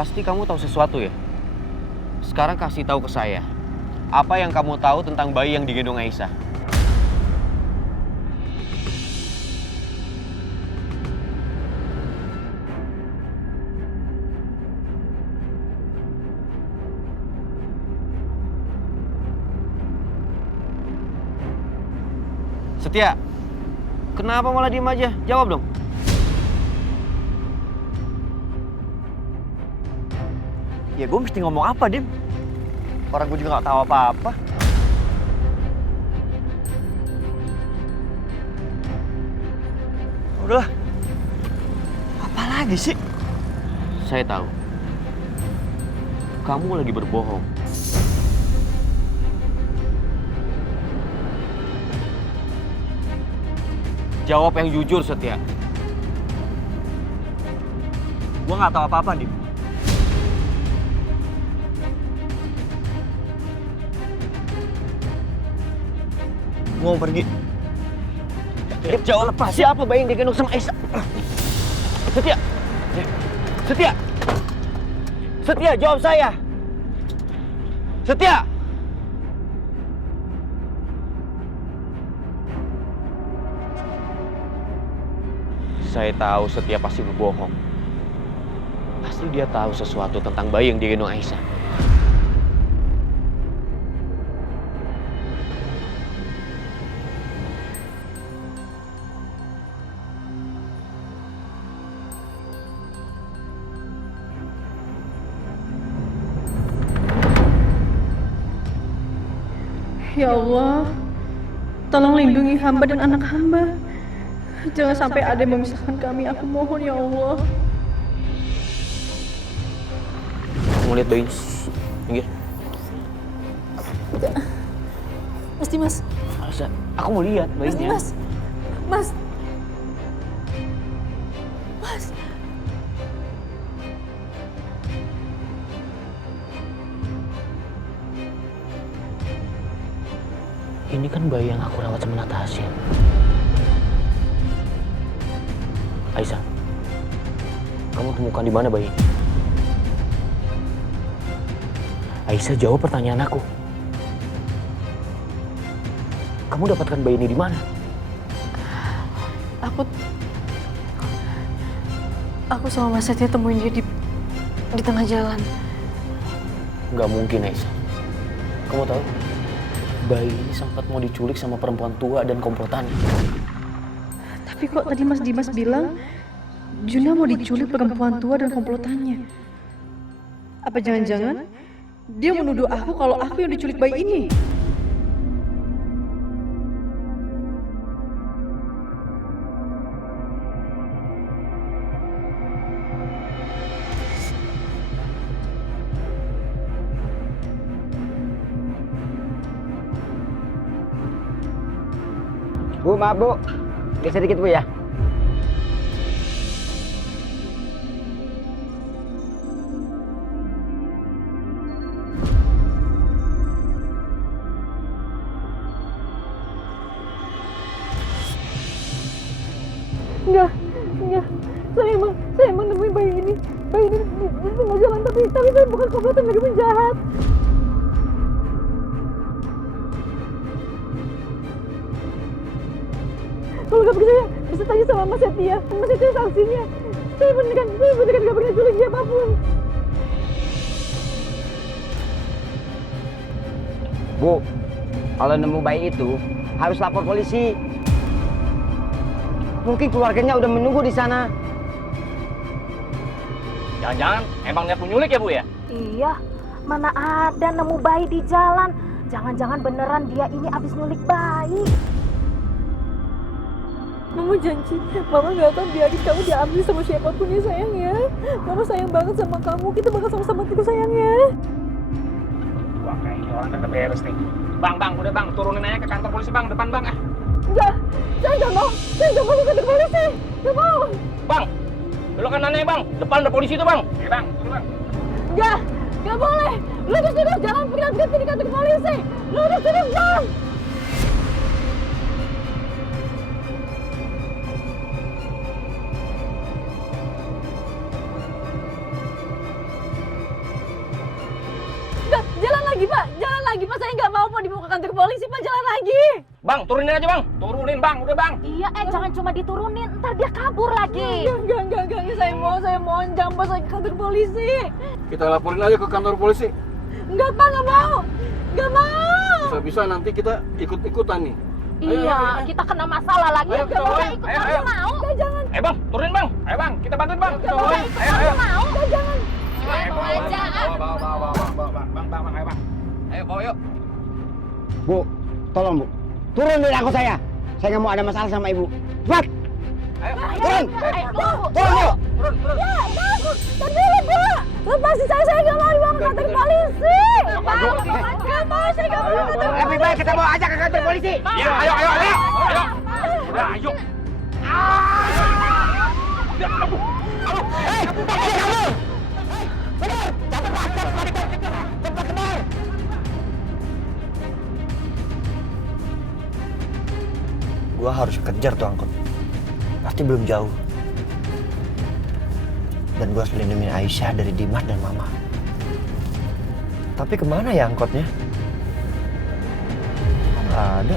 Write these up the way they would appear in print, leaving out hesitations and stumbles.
Pasti kamu tahu sesuatu ya? Sekarang kasih tahu ke saya. Apa yang kamu tahu tentang bayi yang digendong Aisyah? Setia, kenapa malah diem aja? Jawab dong. Ya gue mesti ngomong apa, Dim? Orang gue juga gak tahu apa-apa. Udahlah. Apa lagi sih? Saya tahu. Kamu lagi berbohong. Jawab yang jujur, Setia. Gue gak tahu apa-apa, Dim. Gue mau pergi. Jawab lepas. Siapa bayi yang digendong sama Aisyah? Setia! Setia! Setia, jawab saya! Setia! Saya tahu Setia pasti berbohong. Pasti dia tahu sesuatu tentang bayi yang digendong Aisyah. Ya Allah, tolong lindungi hamba dan anak hamba. Jangan sampai ada yang memisahkan kami, aku mohon ya Allah. Kamu lihat bayinya? Minggir. Mesti mas. Aisyah, aku mau lihat bayinya. Mas. Mas. Mas. Ini kan bayi yang aku rawat sama Natasha. Aisyah, kamu temukan di mana bayi ini? Aisyah, jawab pertanyaan aku. Kamu dapatkan bayi ini di mana? Aku sama Mas Setia temuin dia di tengah jalan. Nggak mungkin, Aisyah. Kamu tahu, bayi ini sempat mau diculik sama perempuan tua dan komplotannya. Tapi kok tadi Mas Dimas bilang Juna mau diculik perempuan tua dan komplotannya? Apa jangan-jangan dia menuduh aku kalau aku yang diculik bayi ini? Bu, maaf Bu. Geser dikit Bu ya. Enggak. Saya emang nemuin bayi ini. Bayi ini di tengah jalan, tapi saya bukan komplotan dari penjahat. Kalau nggak percaya, bisa tanya sama Mas Setia. Mas Setia saksinya. Saya beneran nggak pernah culik siapapun. Bu, kalau nemu bayi itu harus lapor polisi. Mungkin keluarganya udah menunggu di sana. Jangan-jangan emang niat menyulik ya Bu ya? Iya, mana ada nemu bayi di jalan. Jangan-jangan beneran dia ini abis nyulik bayi. Mama janji, Mama gak akan biarin kamu diambil sama siapapun ya sayang ya. Mama sayang banget sama kamu, kita bakal sama-sama tidur sayang ya. Wah kayaknya orang kagak beres nih. Bang, udah Bang, turunin aja ke kantor polisi Bang, depan Bang. Enggak, saya nggak mau ke kantor polisi, nggak mau. Bang, belok kanannya Bang, depan ada polisi itu Bang. Oke Bang, turun Bang. Nggak boleh. Lu disuruh jangan pernah berhenti di kantor polisi. Lu disuruh Bang. lagi Pak, jalan lagi Pak. Saya nggak mau dibawa ke kantor polisi Pak, jalan lagi. Bang, turunin aja bang. Turunin bang, udah bang. Iya, jangan cuma diturunin, ntar dia kabur lagi. Enggak. Saya mohon jangan bawa saya ke kantor polisi. Kita laporin aja ke kantor polisi. Enggak Pak, nggak mau. Nggak mau. Bisa-bisa nanti kita ikut-ikutan nih. Iya, kita kena masalah lagi. Ayo, kita Nggak bawain. ikut, Ayo, nggak ayo. mau. Jangan. Bang, turunin bang. Ayo bang, kita bantuin bang. Nggak mau ikut, nggak mau. Jangan. Bawa aja. bang, ayo bang. Ayo bawa yuk. Bu, tolong Bu. Turun dari angkot saya. Saya nggak mau ada masalah sama ibu. Cepat. Ayo. Turun. Tunggu. Turun yuk. Ya, Bang. Tapi Bu, lepasin saya nggak mau dibawa ke kantor polisi. Bang, nggak mau, saya nggak mau ke kantor polisi. Lebih baik kita bawa aja ke kantor polisi. Ya, ayo. Udah, ayo. Gua harus kejar tuh angkot. Pasti belum jauh. Dan gua harus lindungin Aisyah dari Dimas dan Mama. Tapi kemana ya angkotnya? Nggak ada.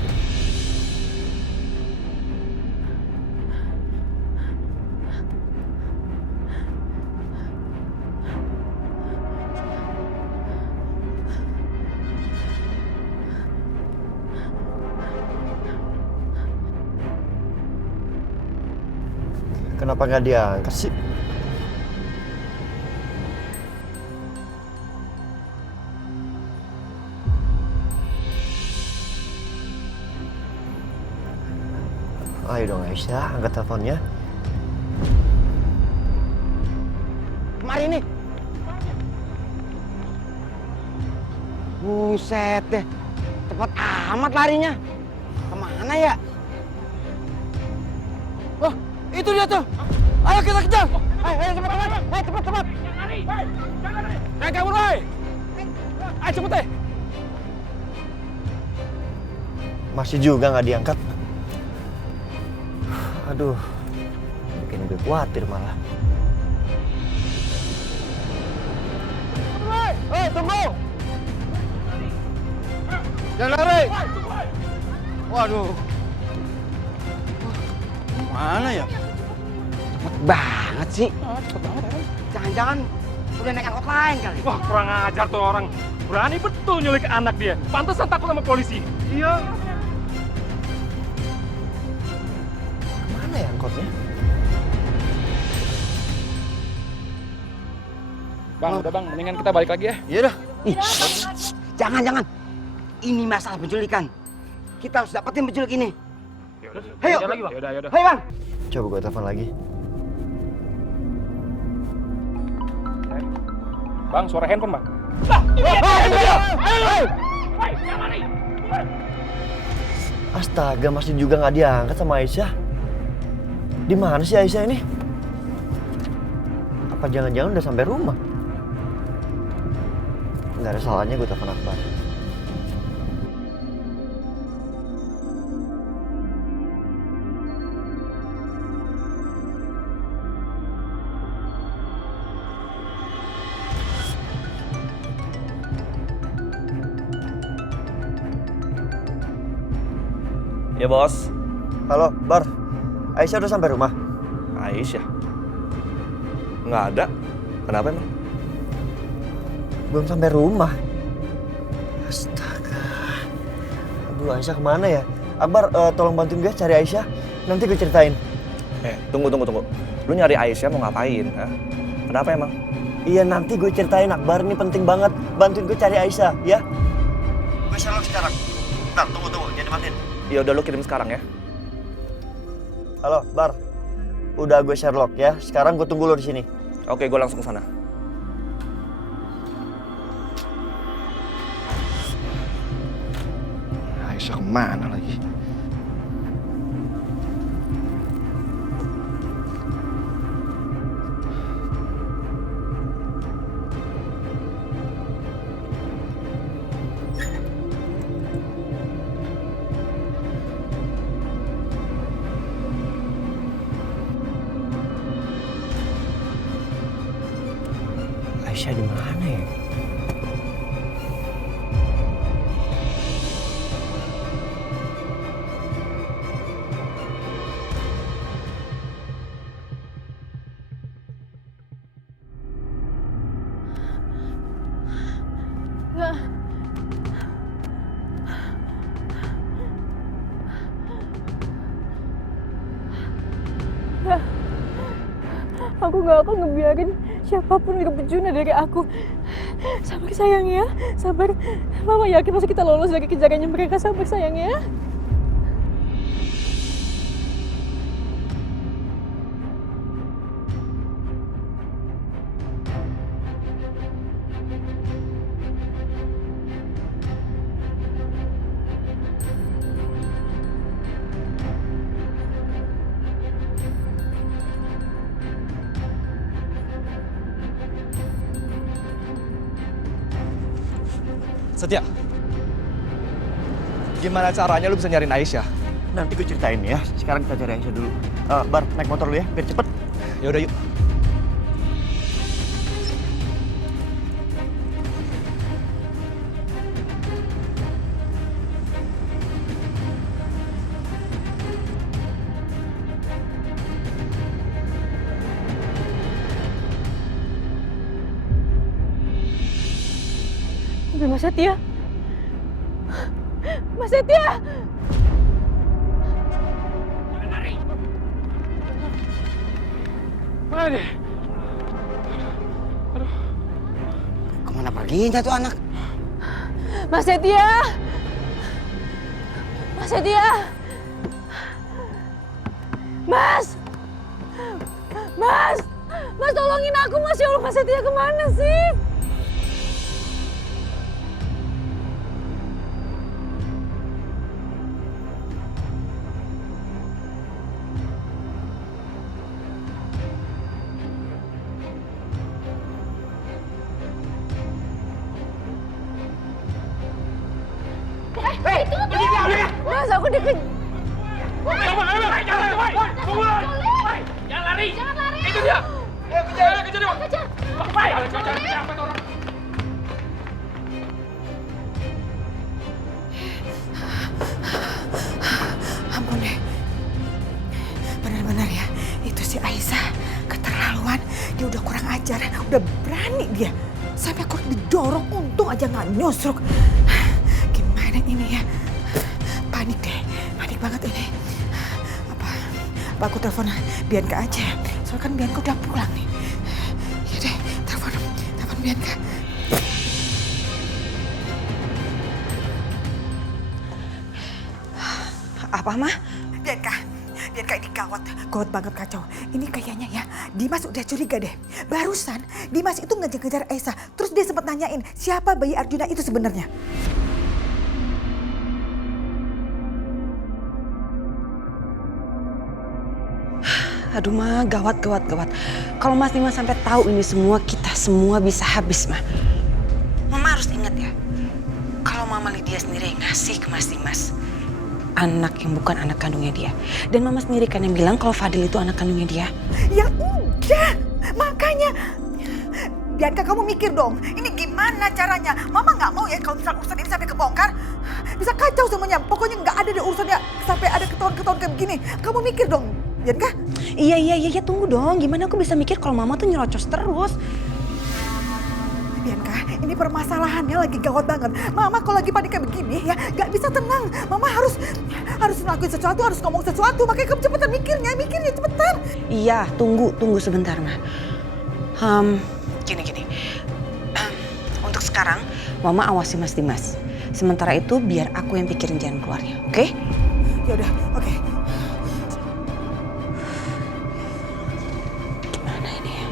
Kenapa nggak diangkat sih? Ayo dong Aisyah, angkat teleponnya. Kemari nih. Buset deh. Cepat amat larinya. Kemana ya? Wah, itu dia tuh. Ayo kita kejar. Ayo cepat. Jangan kabur, woy. Ayo cepet deh. Masih juga nggak diangkat. Aduh, bikin gue khawatir malah. Hei, tunggu! Jangan lari! Waduh. Mana ya? Cepet banget sih. Jangan-jangan udah naik angkot lain kali. Wah, kurang ajar tuh orang. Berani betul nyulik anak dia. Pantesan takut sama polisi. Iya. Mana ya angkotnya? Bang, udah bang, mendingan kita balik lagi ya. Iya dah. Ih, jangan. Ini masalah penculikan. Kita harus dapetin penculik ini. Ayo. Yaudah. Ayo bang. Coba gue telepon lagi. Bang, suara handphone bang. Astaga, masih juga nggak diangkat sama Aisyah. Di mana sih Aisyah ini? Apa jangan-jangan udah sampai rumah? Nggak ada salahnya gue telepon Akbar. Ya bos. Halo, Bar. Aisyah udah sampai rumah? Aisyah? Nggak ada. Kenapa emang? Belum sampai rumah. Astaga. Aduh, Aisyah kemana ya? Akbar, tolong bantuin gue cari Aisyah. Nanti gue ceritain. Tunggu. Lu nyari Aisyah mau ngapain? Hah? Kenapa emang? Iya, nanti gue ceritain Akbar. Ini penting banget. Bantuin gue cari Aisyah, ya? Gue Sherlock sekarang. Bentar, tunggu. Jangan dimatiin. Ya udah lu kirim sekarang ya. Halo, Bar. Udah gue Sherlock ya. Sekarang gue tunggu lo di sini. Oke, gue langsung ke sana. Aisyah kemana lagi? Aisyah di mana ya? Nggak. Nggak. Aku nggak akan ngebiarin siapapun ngerebut Juna dari aku. Sabar sayang ya, sabar. Mama yakin pasti kita lolos dari kejarannya mereka. Sabar sayang ya. Setia, gimana caranya lu bisa nyariin Aisyah? Nanti gue ceritain ya. Sekarang kita cari Aisyah dulu. Bar, naik motor lu ya, biar cepet. Ya udah yuk. Mas Setia. Mas Setia. Mana dia? Kemana perginya tuh anak? Mas Setia. Mas Setia. Mas. Mas. Mas tolongin aku Mas. Ya Allah, Mas Setia kemana sih? Mas, aku dikejar. Jangan lari! Itu dia! Kejar dia! Kejar! Ampun deh. Benar-benar ya, itu si Aisyah keterlaluan. Dia udah kurang ajar, udah berani dia. Sampai aku didorong, untung aja nggak nyusruk. Gimana ini ya? Panik deh, panik banget ini. Apa aku telepon Bianca aja? Soalnya kan Bianca udah pulang nih. Ya deh, telepon Bianca. Apa mah? Bianca ini gawat banget kacau. Ini kayaknya ya, Dimas udah curiga deh. Barusan Dimas itu ngejar-ngejar Aisyah, terus dia sempat nanyain siapa bayi Arjuna itu sebenarnya. Aduh mah, gawat. Kalau Mas Dimas sampai tahu ini semua, kita semua bisa habis mah. Mama harus ingat ya, kalau Mama Lydia sendiri yang ngasih ke Mas Dimas anak yang bukan anak kandungnya dia. Dan Mama sendiri kan yang bilang kalau Fadil itu anak kandungnya dia. Ya udah, makanya Bianca kamu mikir dong, ini gimana caranya? Mama nggak mau ya kalau misal urusan ini sampai kebongkar, bisa kacau semuanya. Pokoknya nggak ada deh urusannya sampai ada ketahuan kayak begini. Kamu mikir dong, Bianca? Iya, tunggu dong. Gimana aku bisa mikir kalau Mama tuh nyerocos terus? Bianca, ini permasalahannya lagi gawat banget. Mama kalau lagi panik kayak begini ya nggak bisa tenang. Mama harus ngelakuin sesuatu, harus ngomong sesuatu. Makanya kamu cepetan mikirnya cepetan. Iya, tunggu sebentar mah. Gini. Untuk sekarang, Mama awasi Mas Dimas. Sementara itu biar aku yang pikirin jalan keluarnya, oke? Ya udah, oke. Gimana ini ya?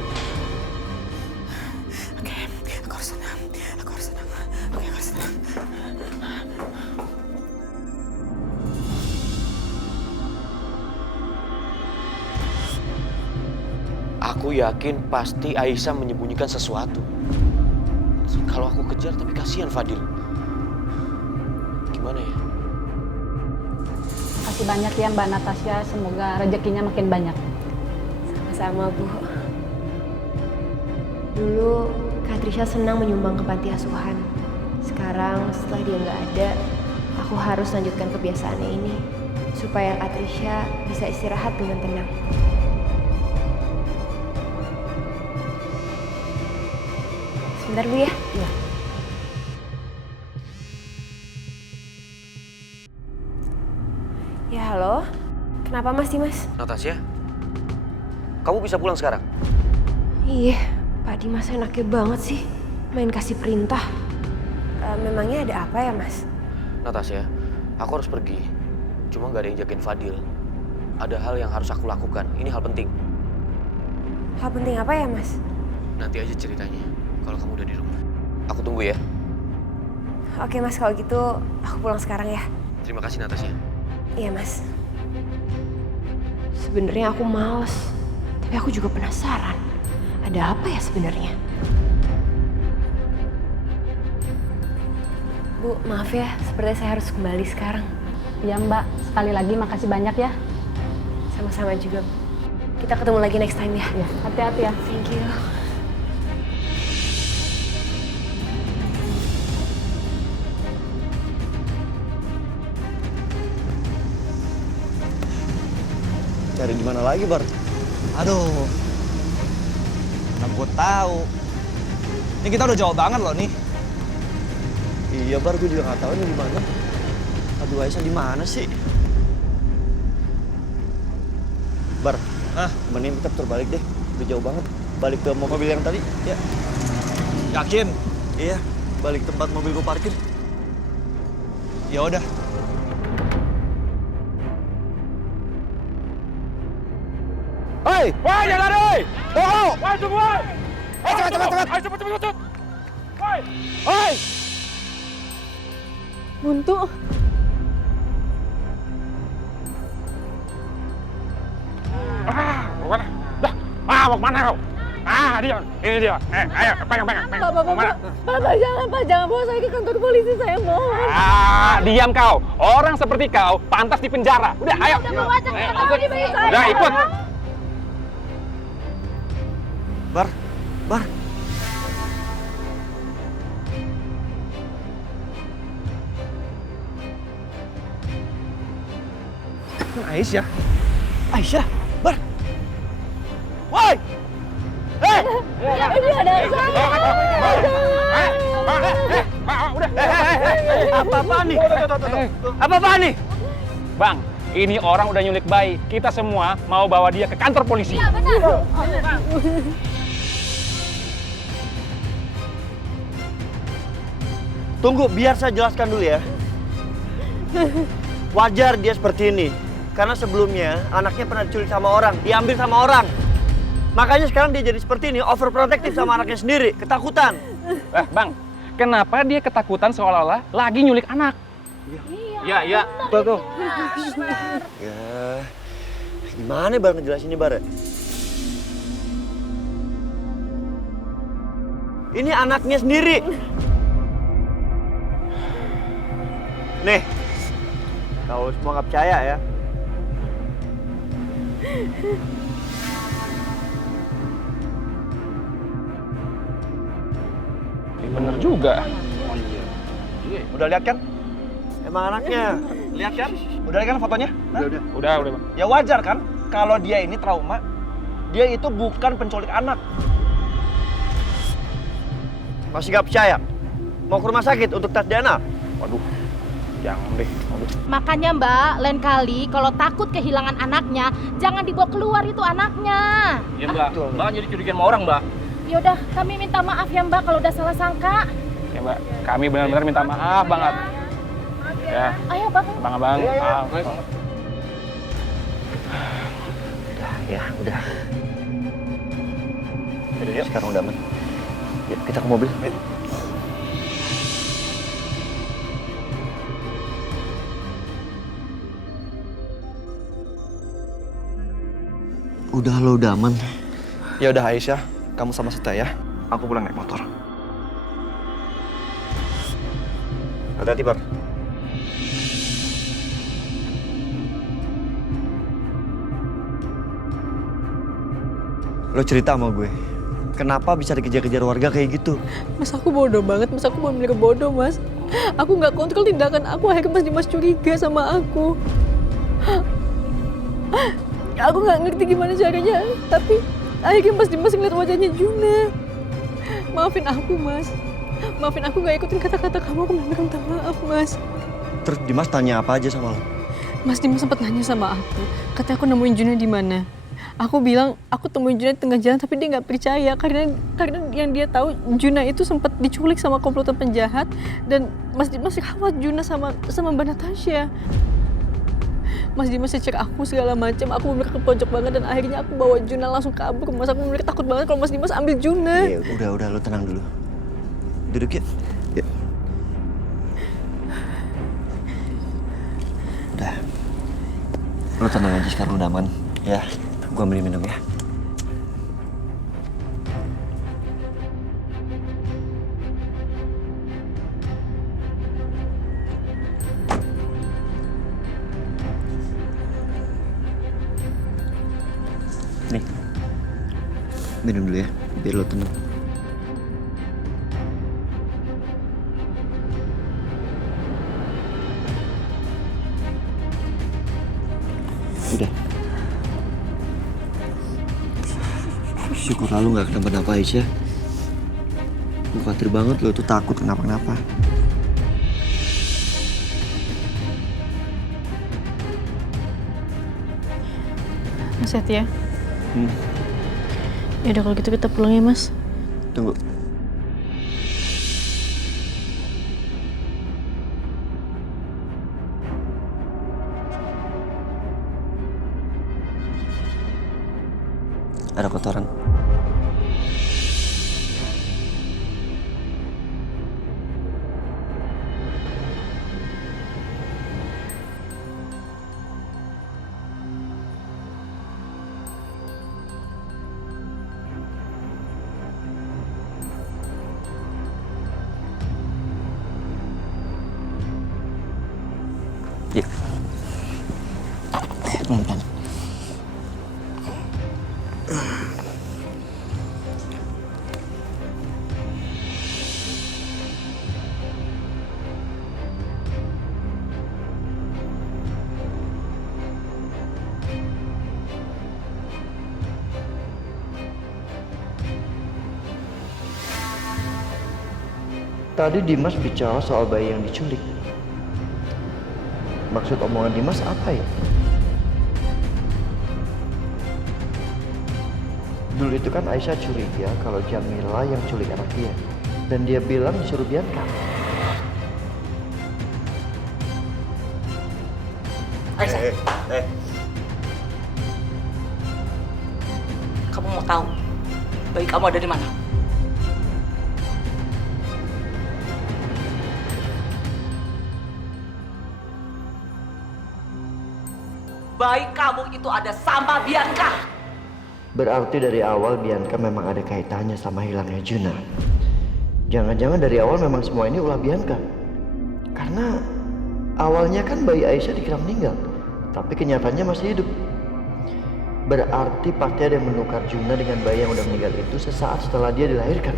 Oke, aku harus senang. Oke, aku harus senang. Aku yakin pasti Aisyah menyembunyikan sesuatu. Kalau aku kejar tapi kasihan Fadil. Gimana ya? Makasih banyak ya Mbak Natasha, semoga rezekinya makin banyak. Sama-sama Bu. Dulu Kak Trisha senang menyumbang ke panti asuhan. Sekarang setelah dia nggak ada, aku harus lanjutkan kebiasaannya ini supaya Kak Trisha bisa istirahat dengan tenang. Sebentar Bu ya. Iya. Kenapa Mas Dimas? Natasha, kamu bisa pulang sekarang? Iya, Pak Dimas enaknya banget sih. Main kasih perintah. Memangnya ada apa ya Mas? Natasha, aku harus pergi. Cuma gak ada yang jagain Fadil. Ada hal yang harus aku lakukan. Ini hal penting. Hal penting apa ya Mas? Nanti aja ceritanya, kalau kamu udah di rumah. Aku tunggu ya. Oke Mas, kalau gitu aku pulang sekarang ya. Terima kasih Natasha. Iya Mas. Sebenarnya aku males, tapi aku juga penasaran. Ada apa ya sebenarnya? Bu, maaf ya, sepertinya saya harus kembali sekarang. Iya Mbak, sekali lagi makasih banyak ya. Sama-sama juga. Kita ketemu lagi next time ya. Ya, hati-hati ya. Thank you. Cari di mana lagi, Bar? Aduh. Mana gue tahu. Ini kita udah jauh banget loh nih. Iya, Bar, gue juga nggak tahu ini di mana. Aduh, Aisyah di mana sih? Bar, mending kita putar balik deh. Udah jauh banget. Balik ke mobil yang tadi, ya. Yakin? Iya, balik tempat mobil gue parkir. Ya udah. Hei, woi jangan lari! Tunggu! Woi tunggu! Woi cepat! Ayo cepet! Woi! Buntu. Mau mana? Dah, mau kemana kau? Dia, ini dia. Ayo, pegang. Mau mana? Pak, jangan bawa saya ke kantor polisi, saya mohon. Diam kau. Orang seperti kau pantas di penjara. Udah, ayo. Udah, ikut. Bar. Aisyah. Aisyah, Bar. Woi! Ini ada saya. Apa-apaan nih? Apa-apaan nih? Bang, ini orang udah nyulik bayi. Kita semua mau bawa dia ke kantor polisi. Iya, benar. Tunggu, biar saya jelaskan dulu ya. Wajar dia seperti ini. Karena sebelumnya anaknya pernah diculik sama orang, diambil sama orang. Makanya sekarang dia jadi seperti ini, overprotective sama anaknya sendiri, ketakutan. Bang, kenapa dia ketakutan seolah-olah lagi nyulik anak? Iya. Betul. Ya, gimana Bar ngejelasinnya Bar? Ini anaknya sendiri. Nih, kalau semua nggak percaya ya. Bener juga. Udah lihat kan? Emang anaknya. Lihat kan? Udah lihat kan fotonya? Udah, Bang. Ya wajar kan? Kalau dia ini trauma, dia itu bukan penculik anak. Masih nggak percaya? Mau ke rumah sakit untuk tes DNA? Waduh, jangan deh. Makanya Mbak, lain kali kalau takut kehilangan anaknya, jangan dibawa keluar itu anaknya. Iya Mbak, Mbak jadi curigaan sama orang Mbak. Yaudah, kami minta maaf ya Mbak kalau udah salah sangka. Ya Mbak, kami benar-benar minta maaf banget. Ya, Ayo Bang. abang-abang. Maaf. Udah. Yuk. Sekarang udah aman. Yuk, kita ke mobil. Udah aman. Ya udah Aisyah, kamu sama Seta ya. Aku pulang naik motor. Hati-hati, Bar. Lo cerita sama gue, kenapa bisa dikejar-kejar warga kayak gitu? Mas, aku bodoh banget. Mas, aku bener-bener bodoh, Mas. Aku nggak kontrol tindakan aku. Akhirnya Mas Dimas curiga sama aku. Aku nggak ngerti gimana caranya. Tapi akhirnya Mas Dimas ngeliat wajahnya Juna. Maafin aku, Mas. Maafin aku nggak ikutin kata-kata kamu. Aku bener-bener minta maaf, Mas. Terus Dimas tanya apa aja sama lo? Mas Dimas sempat nanya sama aku, katanya aku nemuin Juna di mana. Aku bilang aku temuin Juna di tengah jalan, tapi dia nggak percaya karena yang dia tahu Juna itu sempat diculik sama komplotan penjahat dan Mas Dimas rawat Juna sama Mbak Natasha. Mas Dimas cek aku segala macam, aku bener ke pojok banget dan akhirnya aku bawa Juna langsung kabur ke rumah sakit. Aku bener takut banget kalau Mas Dimas ambil Juna. Udah, lo tenang dulu. Duduk yuk. Yuk. Udah. Lo tenang aja sekarang, udah aman. Ya, gua ambil minum ya. Nih, minum dulu ya, biar lo tenang. Udah. Syukurlah lu gak kenapa-napa, Aisyah. Gue khawatir banget lo tuh takut kenapa-napa. Mas Setia. Ya udah kalau gitu kita pulang ya, Mas. Tunggu. Ada kotoran. Yuk. Pelan-pelan. Tadi Dimas bicara soal bayi yang diculik. Maksud omongan Dimas apa ya? Dulu itu kan Aisyah curiga kalau Jamila yang culik anak dia. Dan dia bilang disuruh Bianca. Aisyah. Kamu mau tahu bayi kamu ada di mana? Bayi kamu itu ada sama Bianca. Berarti dari awal Bianca memang ada kaitannya sama hilangnya Juna. Jangan-jangan dari awal memang semua ini ulah Bianca. Karena awalnya kan bayi Aisyah dikira meninggal, tapi kenyataannya masih hidup. Berarti pasti ada yang menukar Juna dengan bayi yang udah meninggal itu sesaat setelah dia dilahirkan.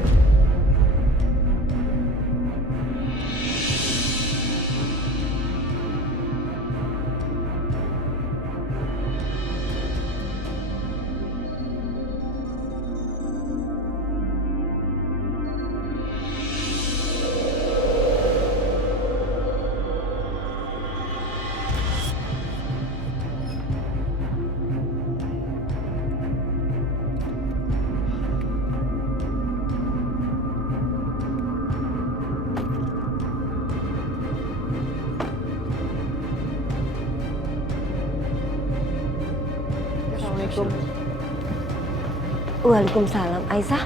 Waalaikumsalam. Aisyah,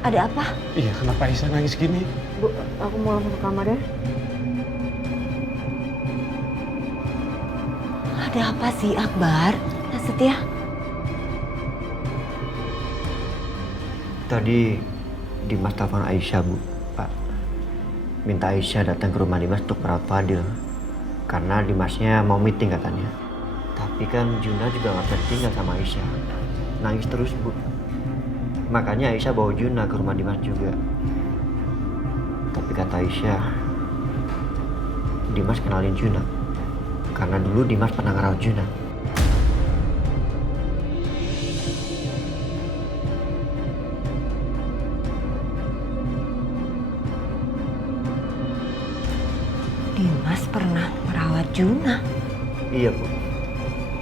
ada apa? Iya, kenapa Aisyah nangis gini? Bu, aku mau langsung ke kamar ya. Ada apa sih, Akbar? Setia? Tadi Dimas telepon Aisyah, Bu. Pak, minta Aisyah datang ke rumah Dimas untuk merawat Fadil. Karena Dimasnya mau meeting katanya. Tapi kan Juna juga gak bisa tinggal sama Aisyah. Nangis terus, Bu. Makanya Aisyah bawa Juna ke rumah Dimas juga. Tapi kata Aisyah, Dimas kenalin Juna. Karena dulu Dimas pernah ngerawat Juna. Dimas pernah merawat Juna. Iya Bu,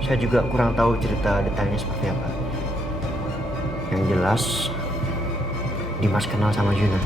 saya juga kurang tahu cerita detailnya seperti apa. Yang jelas, Dimas kenal sama Juna.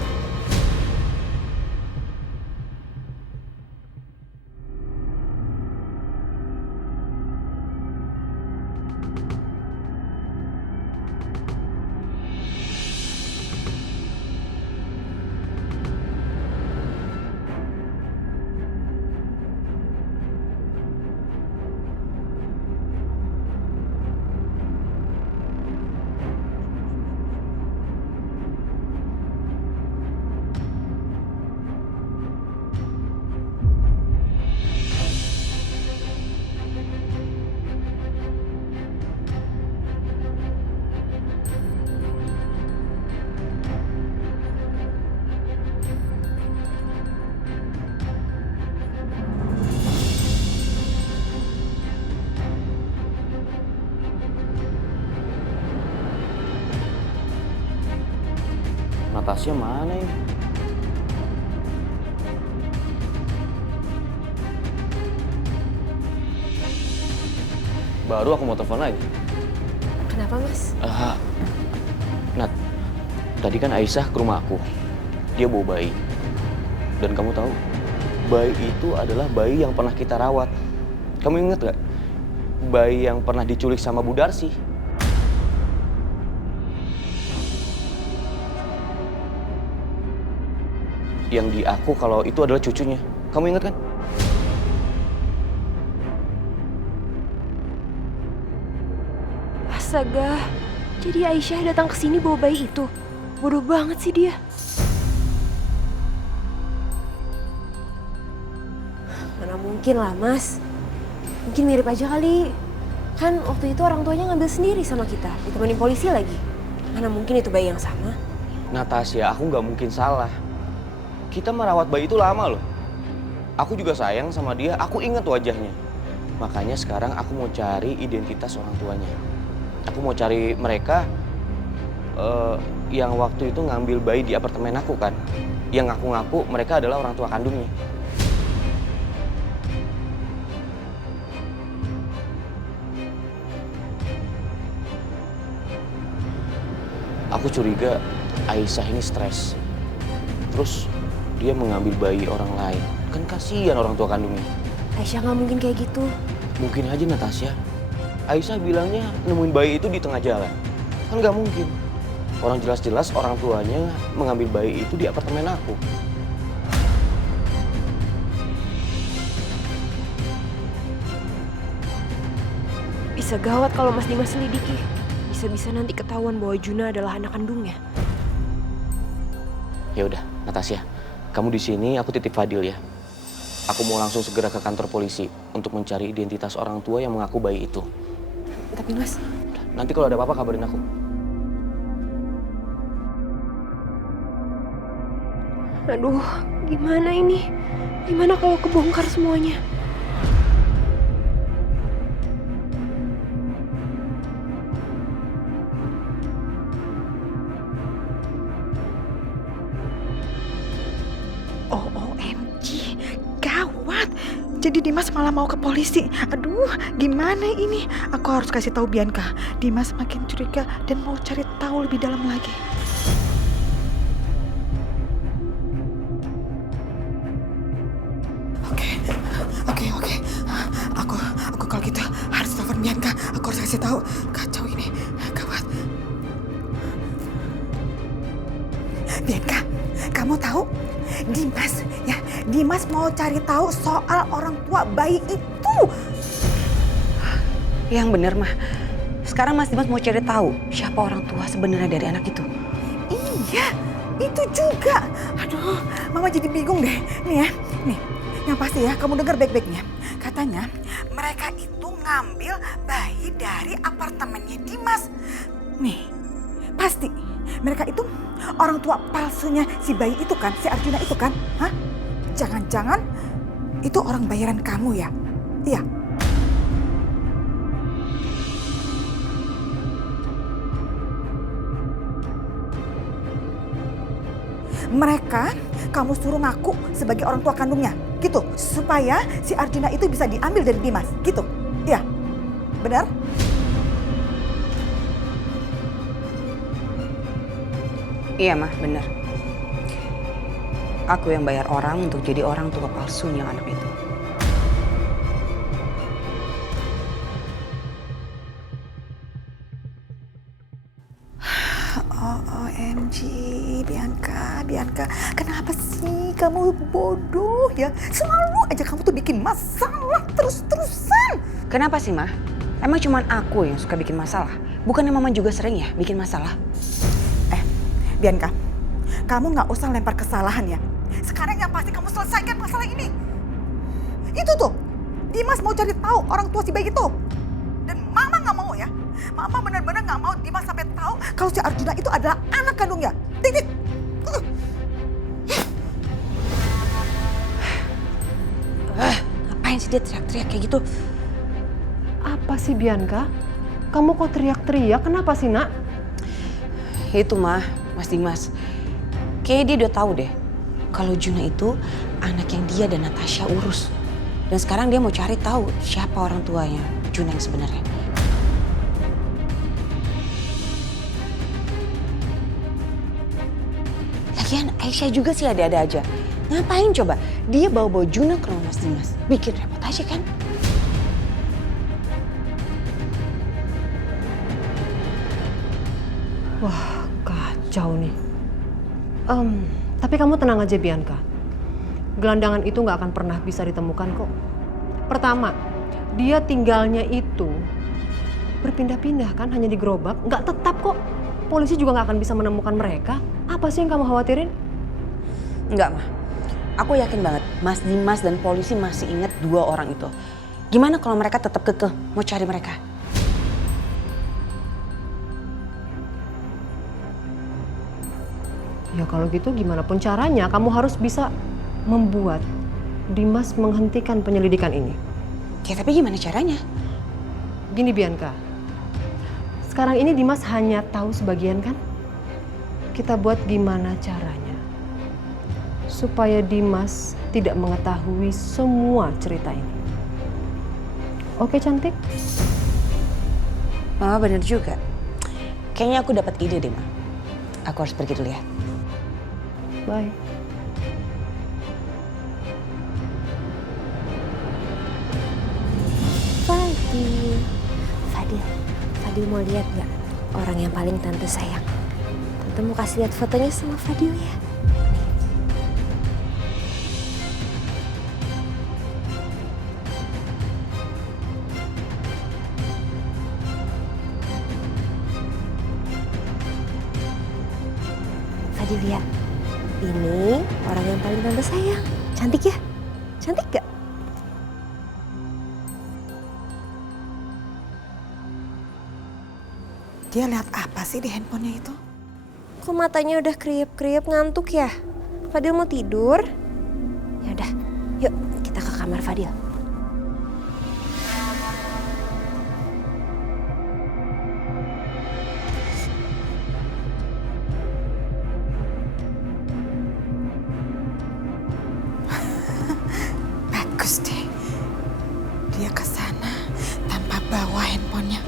Natasha mana ini? Baru aku mau telepon lagi. Kenapa, Mas? Nat, tadi kan Aisyah ke rumah aku. Dia bawa bayi. Dan kamu tahu, bayi itu adalah bayi yang pernah kita rawat. Kamu inget gak? Bayi yang pernah diculik sama Bu Darsi. Yang di aku kalau itu adalah cucunya. Kamu inget kan? Astaga, jadi Aisyah datang ke sini bawa bayi itu. Bodoh banget sih dia. Mana mungkin lah, Mas. Mungkin mirip aja kali. Kan waktu itu orang tuanya ngambil sendiri sama kita, ditemenin polisi lagi. Mana mungkin itu bayi yang sama? Natasha, aku nggak mungkin salah. Kita merawat bayi itu lama loh. Aku juga sayang sama dia, aku ingat wajahnya. Makanya sekarang aku mau cari identitas orang tuanya. Aku mau cari mereka yang waktu itu ngambil bayi di apartemen aku kan. Yang ngaku-ngaku mereka adalah orang tua kandungnya. Aku curiga Aisyah ini stres. Terus dia mengambil bayi orang lain. Kan kasihan orang tua kandungnya. Aisyah nggak mungkin kayak gitu. Mungkin aja Natasha. Aisyah bilangnya nemuin bayi itu di tengah jalan. Kan nggak mungkin. Orang jelas-jelas orang tuanya mengambil bayi itu di apartemen aku. Bisa gawat kalau Mas Dimas selidiki. Bisa-bisa nanti ketahuan bahwa Juna adalah anak kandungnya. Ya udah, Natasha. Kamu di sini, aku titip Fadil ya. Aku mau langsung segera ke kantor polisi untuk mencari identitas orang tua yang mengaku bayi itu. Tapi Mas, nanti kalau ada apa-apa kabarin aku. Aduh, gimana ini? Gimana kalau kebongkar semuanya? OMG, gawat. Jadi Dimas malah mau ke polisi. Aduh, gimana ini? Aku harus kasih tahu Bianca. Dimas makin curiga dan mau cari tahu lebih dalam lagi. Oke. Aku kalau gitu harus telepon Bianca. Aku harus kasih tahu. Kacau ini, gawat. Bianca, kamu tahu? Dimas mau cari tahu soal orang tua bayi itu. Yang bener mah. Sekarang Mas Dimas mau cari tahu siapa orang tua sebenarnya dari anak itu. Iya, itu juga. Aduh, Mama jadi bingung deh. Nih, yang pasti ya, kamu dengar baik-baiknya. Katanya mereka itu ngambil bayi dari apartemennya Dimas. Nih, pasti mereka itu orang tua palsunya si bayi itu kan, si Arjuna itu kan? Hah? Jangan-jangan itu orang bayaran kamu ya? Iya. Mereka kamu suruh ngaku sebagai orang tua kandungnya, gitu. Supaya si Arjuna itu bisa diambil dari Dimas, gitu. Iya, benar? Iya mah, benar. Aku yang bayar orang untuk jadi orang tua palsunya anak itu. OMG, Bianca, kenapa sih kamu bodoh ya? Selalu aja kamu tuh bikin masalah terus-terusan. Kenapa sih, Mah? Emang cuman aku yang suka bikin masalah? Bukannya Mama juga sering ya bikin masalah? Bianca, kamu nggak usah lempar kesalahan ya. Sekarang yang pasti kamu selesaikan masalah ini. Itu tuh, Dimas mau cari tahu orang tua si bayi itu. Dan Mama nggak mau ya. Mama benar-benar nggak mau Dimas sampai tahu kalau si Arjuna itu adalah anak kandungnya. Titik. Ngapain sih dia teriak-teriak kayak gitu? Apa sih Bianca? Kamu kok teriak-teriak? Kenapa sih, Nak? Itu mah, Mas Dimas. Kayaknya dia udah tahu deh kalau Juna itu anak yang dia dan Natasha urus. Dan sekarang dia mau cari tahu siapa orang tuanya Juna yang sebenarnya. Lagian Aisyah juga sih ada-ada aja. Ngapain coba? Dia bawa-bawa Juna ke rumah Mas Dimas. Bikin repot aja kan? Wah, kacau nih. Tapi kamu tenang aja Bianca. Gelandangan itu nggak akan pernah bisa ditemukan kok. Pertama, dia tinggalnya itu berpindah-pindah kan, hanya di gerobak. Nggak tetap kok. Polisi juga nggak akan bisa menemukan mereka. Apa sih yang kamu khawatirin? Enggak, Mah. Aku yakin banget Mas Dimas dan polisi masih ingat dua orang itu. Gimana kalau mereka tetap kekeh mau cari mereka? Ya kalau gitu gimana pun caranya kamu harus bisa membuat Dimas menghentikan penyelidikan ini. Ya tapi gimana caranya? Gini Bianca, sekarang ini Dimas hanya tahu sebagian kan? Kita buat gimana caranya supaya Dimas tidak mengetahui semua cerita ini. Oke cantik? Mama bener juga. Kayaknya aku dapat ide deh, Ma. Aku harus pergi dulu ya. Bye. Fadil mau lihat nggak orang yang paling tante sayang? Tante mau kasih lihat fotonya sama Fadil ya. Fadil lihat, ini orang yang paling tante sayang. Cantik ya? Cantik gak? Dia lihat apa sih di handphonenya itu? Kok matanya udah kriep-kriep ngantuk ya? Fadil mau tidur? Ya udah, yuk kita ke kamar Fadil. Bagus deh. Dia ke sana tanpa bawa handphonenya.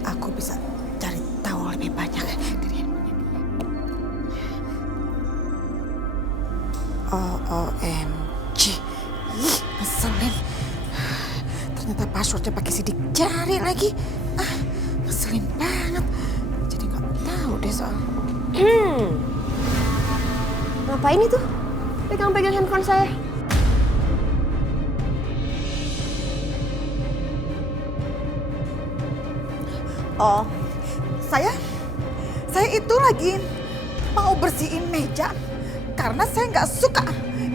Aku bisa cari tahu lebih banyak dari handphonenya dia. OMG. Ih, ngeselin. Ternyata passwordnya pakai sidik jari lagi. Ngeselin banget. Jadi nggak tahu deh soal. Ngapain itu? Pegang-pegang handphone saya. Oh, saya itu lagi mau bersihin meja karena saya nggak suka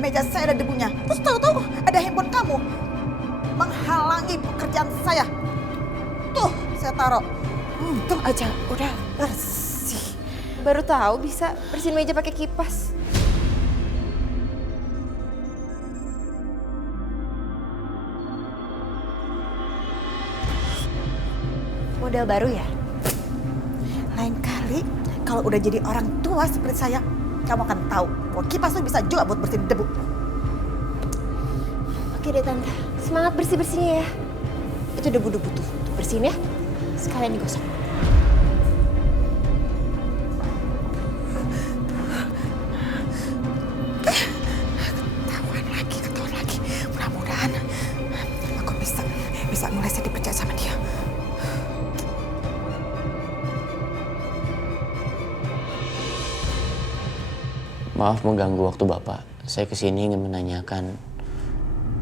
meja saya ada debunya. Terus tahu-tahu ada handphone kamu menghalangi pekerjaan saya. Tuh, saya taruh. Untung aja udah bersih. Baru tahu bisa bersihin meja pakai kipas. Model baru ya? Lain kali kalau udah jadi orang tua seperti saya, kamu akan tahu bahwa kipas itu bisa juga buat bersihin debu. Oke deh Tante, semangat bersih-bersihnya ya. Itu debu-debu tuh bersihin ya. Sekalian digosok. Ketahuan lagi. Mudah-mudahan aku bisa mulai sedih percaya sama dia. Maaf mengganggu waktu Bapak. Saya kesini ingin menanyakan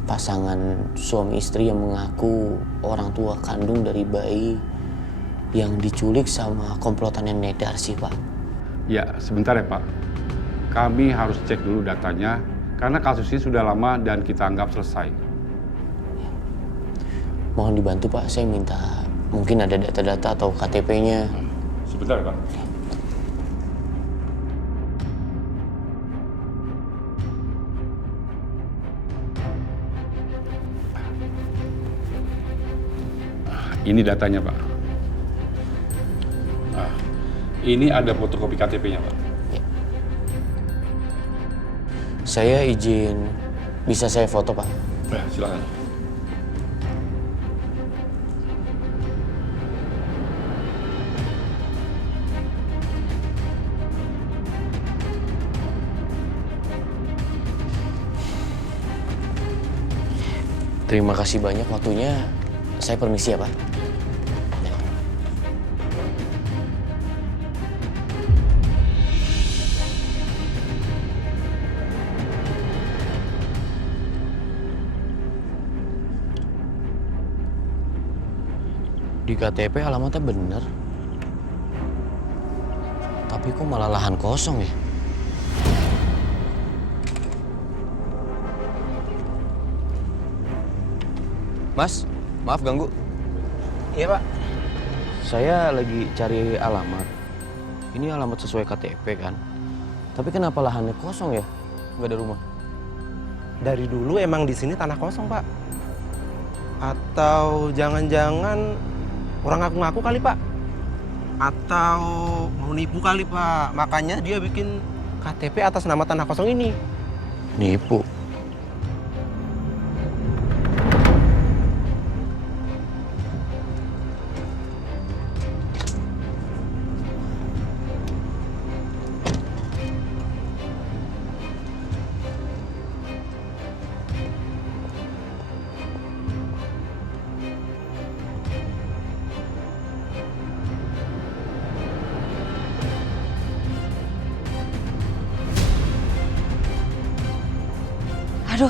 pasangan suami istri yang mengaku orang tua kandung dari bayi yang diculik sama komplotan yang Nedarsi, Pak. Ya, sebentar ya Pak. Kami harus cek dulu datanya karena kasus ini sudah lama dan kita anggap selesai. Mohon dibantu Pak, saya minta mungkin ada data-data atau KTP-nya. Sebentar ya Pak. Ini datanya, Pak. Nah, ini ada fotokopi KTP-nya, Pak. Saya izin, bisa saya foto, Pak? Ya, silakan. Terima kasih banyak waktunya. Saya permisi ya, Pak. Di KTP alamatnya bener. Tapi kok malah lahan kosong ya? Mas, maaf ganggu. Iya, Pak. Saya lagi cari alamat. Ini alamat sesuai KTP kan? Tapi kenapa lahannya kosong ya? Nggak ada rumah. Dari dulu emang di sini tanah kosong, Pak. Atau jangan-jangan orang ngaku-ngaku kali, Pak. Atau mau nipu kali, Pak. Makanya dia bikin KTP atas nama tanah kosong ini. Nipu? Aduh,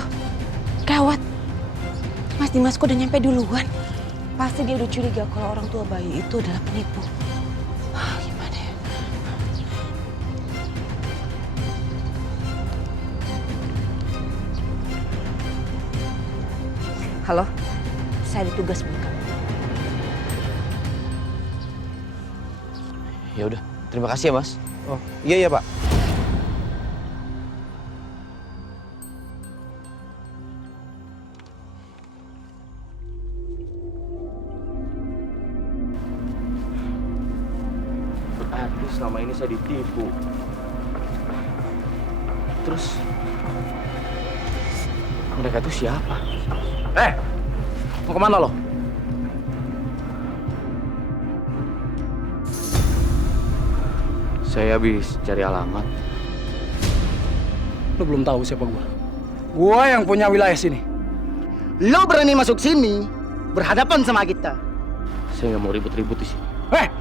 gawat. Mas Dimas kok udah nyampe duluan. Pasti dia udah curiga kalau orang tua bayi itu adalah penipu. Gimana ya? Halo, saya ada tugas buat kamu. Ya udah, terima kasih ya, Mas. Oh, iya, Pak. Berarti selama ini saya ditipu. Terus mereka itu siapa? Mau kemana lo? Saya habis cari alamat. Lo belum tahu siapa gua. Gua yang punya wilayah sini. Lo berani masuk sini, berhadapan sama kita. Saya nggak mau ribut-ribut di sini.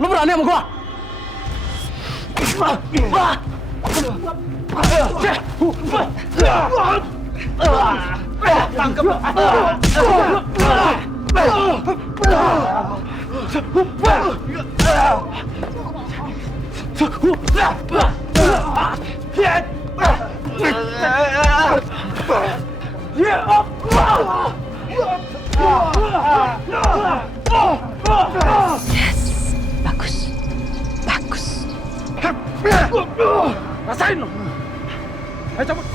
Lo berani sama gua? Tangkap. Yes, bagus, bagus. Rasain lo. Ayo cabut.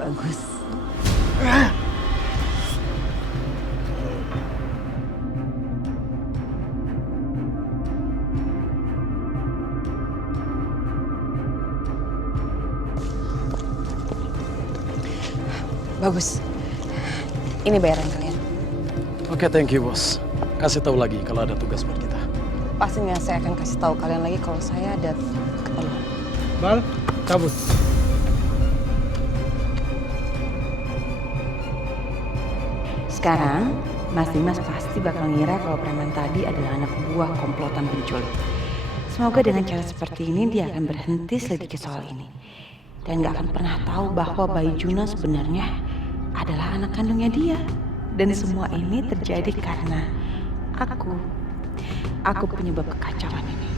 Bagus. Bagus. Ini bayaran kalian. Oke, thank you bos. Kasih tahu lagi kalau ada tugas buat kita. Pastinya saya akan kasih tahu kalian lagi kalau saya ada keperluan. Bal, cabut. Sekarang, Mas Dimas pasti bakal ngira kalau preman tadi adalah anak buah komplotan penculik. Semoga dengan cara seperti ini dia akan berhenti selidiki soal ini. Dan gak akan pernah tahu bahwa bayi Juna sebenarnya adalah anak kandungnya dia. Dan semua ini terjadi karena aku penyebab kekacauan ini.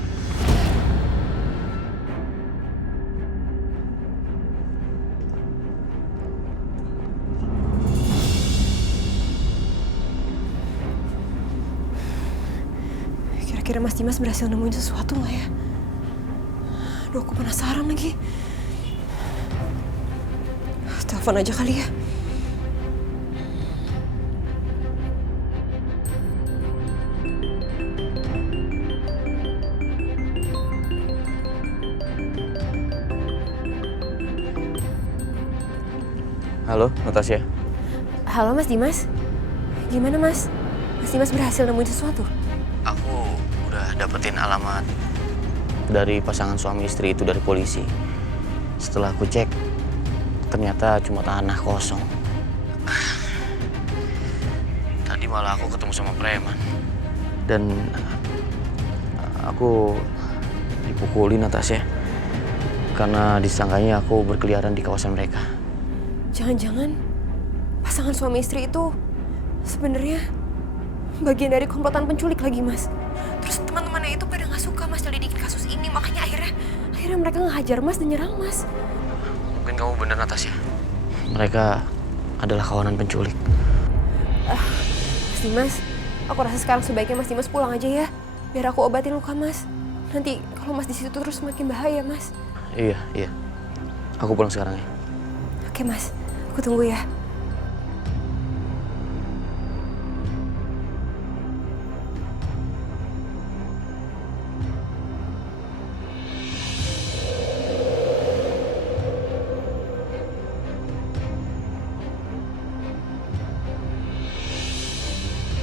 Kira-kira Mas Dimas berhasil nemuin sesuatu nggak ya? Aduh, aku penasaran lagi. Telepon aja kali ya. Halo, Natasha. Halo Mas Dimas. Gimana Mas? Mas Dimas berhasil nemuin sesuatu? Aku udah dapetin alamat dari pasangan suami istri itu dari polisi. Setelah aku cek, ternyata cuma tanah kosong. Tadi malah aku ketemu sama preman. Dan aku dipukulin Natasha. Karena disangkanya aku berkeliaran di kawasan mereka. Jangan-jangan pasangan suami istri itu sebenarnya bagian dari komplotan penculik lagi Mas. Terus teman-temannya itu pada nggak suka Mas nyelidikin kasus ini, makanya akhirnya mereka ngehajar Mas dan nyerang Mas. Mungkin kamu bener Natasha. Mereka adalah kawanan penculik. Mas Dimas, aku rasa sekarang sebaiknya Mas Dimas pulang aja ya, biar aku obatin luka Mas. Nanti kalau Mas di situ terus makin bahaya Mas. Iya. Aku pulang sekarang ya. Oke Mas, aku tunggu ya.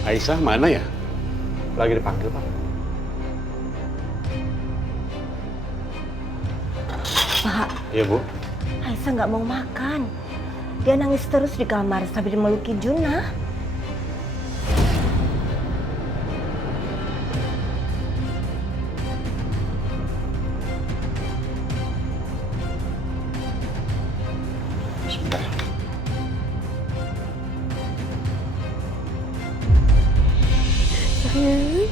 Aisyah mana ya? Lagi dipanggil, Pak. Pak. Iya, Bu. Aisyah nggak mau makan. Dia nangis terus di kamar sambil meluki Juna. Sebentar. Sayang,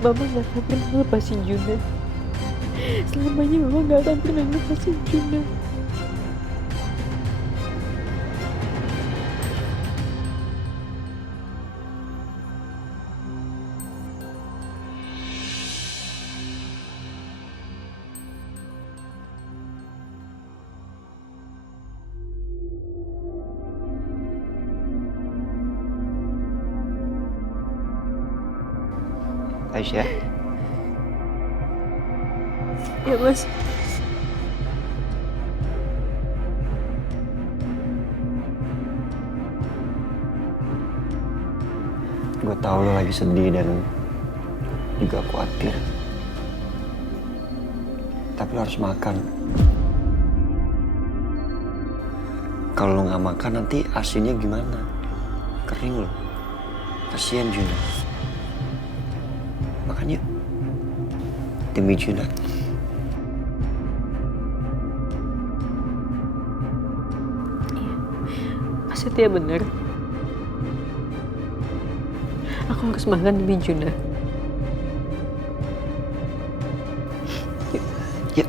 Mama gak akan pernah lepasin Juna. Selamanya Mama gak akan pernah lepasin Juna. Aisyah. Ya Mas. Gue tahu lo lagi sedih dan juga khawatir. Tapi lo harus makan. Kalau lo nggak makan nanti asinnya gimana? Kering lo. Kasian Juna. Makan yuk. Demi Juna. Mas Setia bener. Aku harus makan demi Juna. Yuk.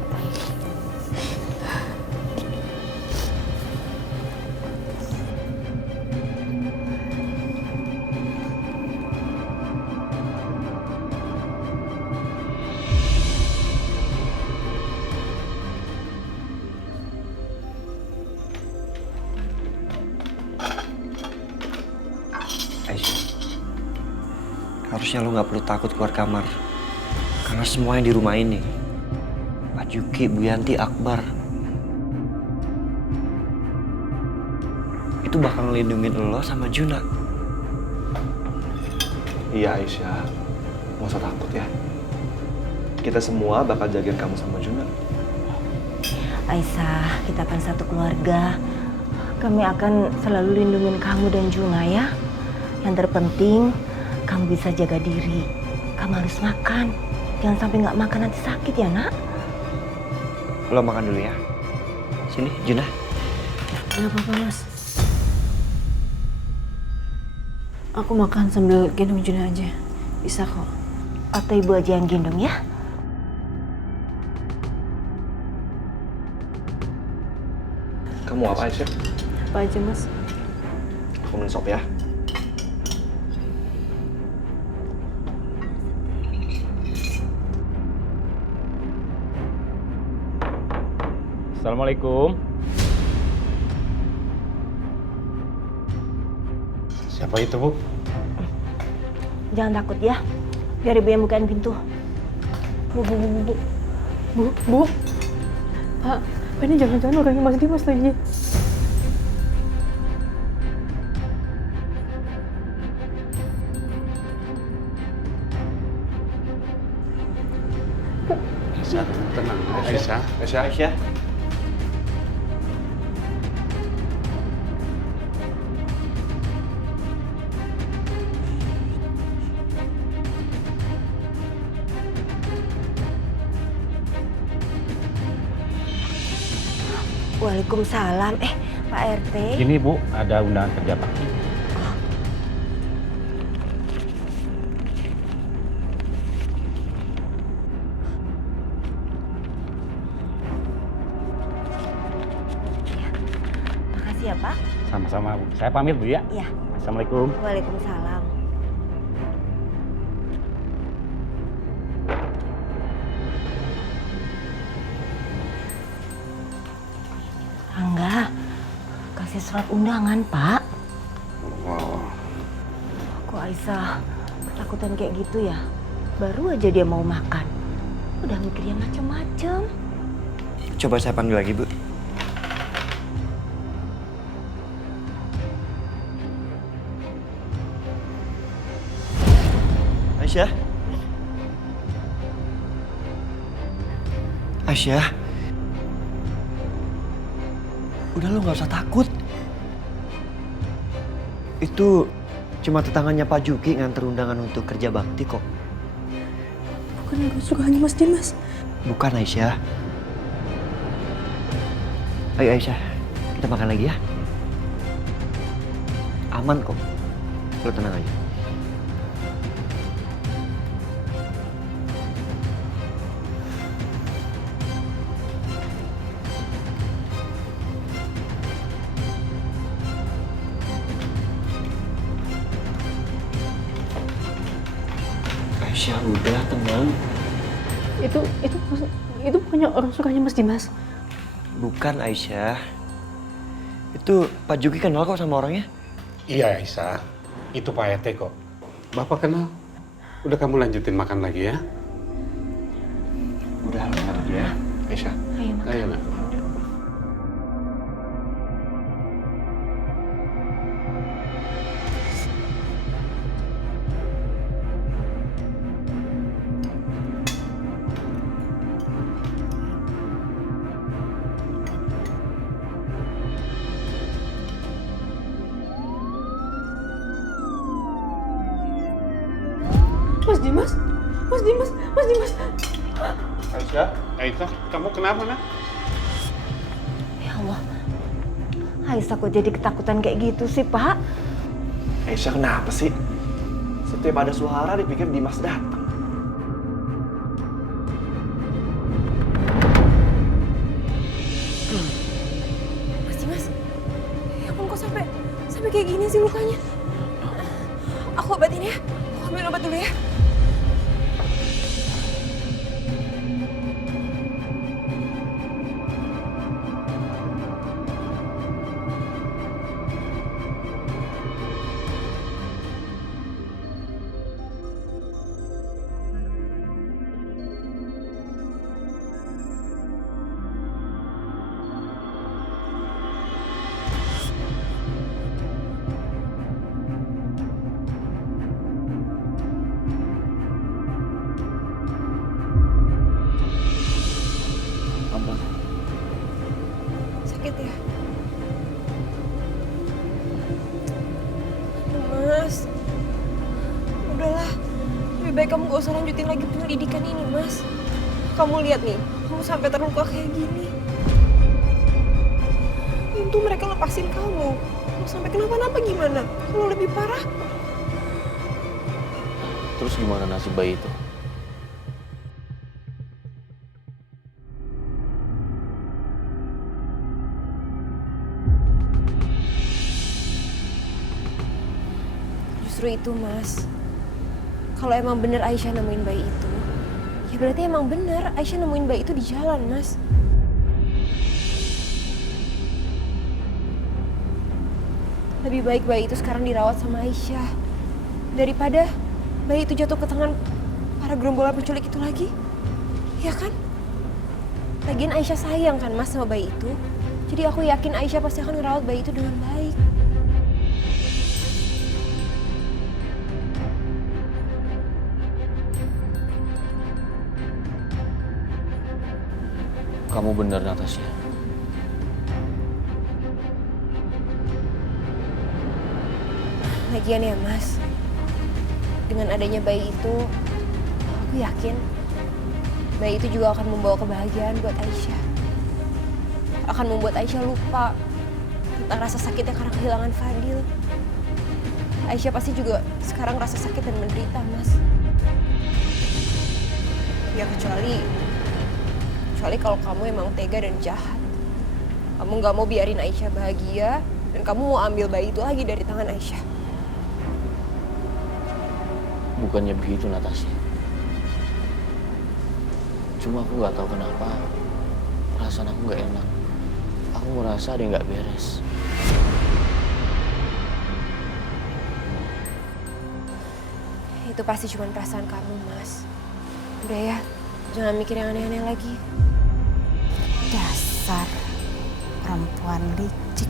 Harusnya lo nggak perlu takut keluar kamar. Karena semua yang di rumah ini, Pak Juki, Bu Yanti, Akbar, itu bakal ngelindungin lo sama Juna. Iya Aisyah, nggak usah takut ya. Kita semua bakal jagain kamu sama Juna. Aisyah, kita kan satu keluarga. Kami akan selalu lindungin kamu dan Juna ya. Yang terpenting, kamu bisa jaga diri. Kamu harus makan. Jangan sampai nggak makan nanti sakit ya, Nak. Lo makan dulu ya. Sini, Juna. Gak apa-apa, Mas. Aku makan sambil gendong Juna aja. Bisa kok. Atau ibu aja yang gendong ya. Kamu apa Aisyah? Apa aja, Mas? Aku minum sop ya. Assalamualaikum. Siapa itu, Bu? Jangan takut ya. Biar ibu yang bukain pintu. Bu. Pak, ini jangan-jangan orangnya Mas Dimas lagi. Aisyah, tenang. Aisyah. Waalaikumsalam. Pak RT. Ini Bu, ada undangan kerja bakti. Makasih ya, Pak. Sama-sama, Bu. Saya pamit, Bu ya. Iya. Assalamualaikum. Waalaikumsalam. Angga, kasih surat undangan, Pak. Wow. Kok Aisyah ketakutan kayak gitu ya? Baru aja dia mau makan. Udah mikirnya macem-macem. Coba saya panggil lagi, Bu. Aisyah? Aisyah? Udah lo gak usah takut. Itu cuma tetangganya Pak Juki nganter undangan untuk kerja bakti kok. Bukan yang kesukaannya Mas Dimas. Bukan Aisyah. Ayo Aisyah, kita makan lagi ya. Aman kok. Lo tenang aja. Aisyah, udah tenang. Itu bukannya orang sukanya Mas Dimas. Bukan Aisyah. Itu Pak Juki kenal kok sama orangnya. Iya, Aisyah. Itu Pak RT kok. Bapak kenal. Udah kamu lanjutin makan lagi ya. Udah makan aja ya, Aisyah. Ayo makan. Ayo, Nak. Mas Dimas. Aisyah, kamu kenapa, Nak? Ya Allah. Aisyah kok jadi ketakutan kayak gitu sih, Pak? Aisyah kenapa sih? Setiap ada suara dipikir Dimas datang. Mas Dimas, ya ampun kok sampai kayak gini sih lukanya. Aku obatin ya. Aku ambil obat dulu ya. Mas. Udahlah, lebih baik kamu gak usah lanjutin lagi penyelidikan ini, Mas. Kamu lihat nih, kamu sampai terluka kayak gini. Untung mereka lepasin kamu. Kalau sampai kenapa-napa gimana? Kalau lebih parah? Terus gimana nasib bayi itu? Justru itu, Mas. Kalau emang bener Aisyah nemuin bayi itu, ya berarti emang bener Aisyah nemuin bayi itu di jalan, Mas. Lebih baik bayi itu sekarang dirawat sama Aisyah daripada bayi itu jatuh ke tangan para gerombolan penculik itu lagi. Ya kan? Lagian Aisyah sayang kan, Mas, sama bayi itu. Jadi aku yakin Aisyah pasti akan ngerawat bayi itu dengan baik. Kamu benar, Natasha. Lagian ya, Mas, dengan adanya bayi itu, aku yakin bayi itu juga akan membawa kebahagiaan buat Aisyah. Akan membuat Aisyah lupa tentang rasa sakitnya karena kehilangan Fadil. Aisyah pasti juga sekarang rasa sakit dan menderita, Mas. Ya kecuali kalau kamu emang tega dan jahat. Kamu gak mau biarin Aisyah bahagia dan kamu mau ambil bayi itu lagi dari tangan Aisyah. Bukannya begitu, Natasha. Cuma aku nggak tahu kenapa perasaan aku nggak enak. Aku merasa ada yang nggak beres. Itu pasti cuma perasaan kamu, Mas. Udah ya, jangan mikir yang aneh-aneh lagi. Dasar perempuan licik.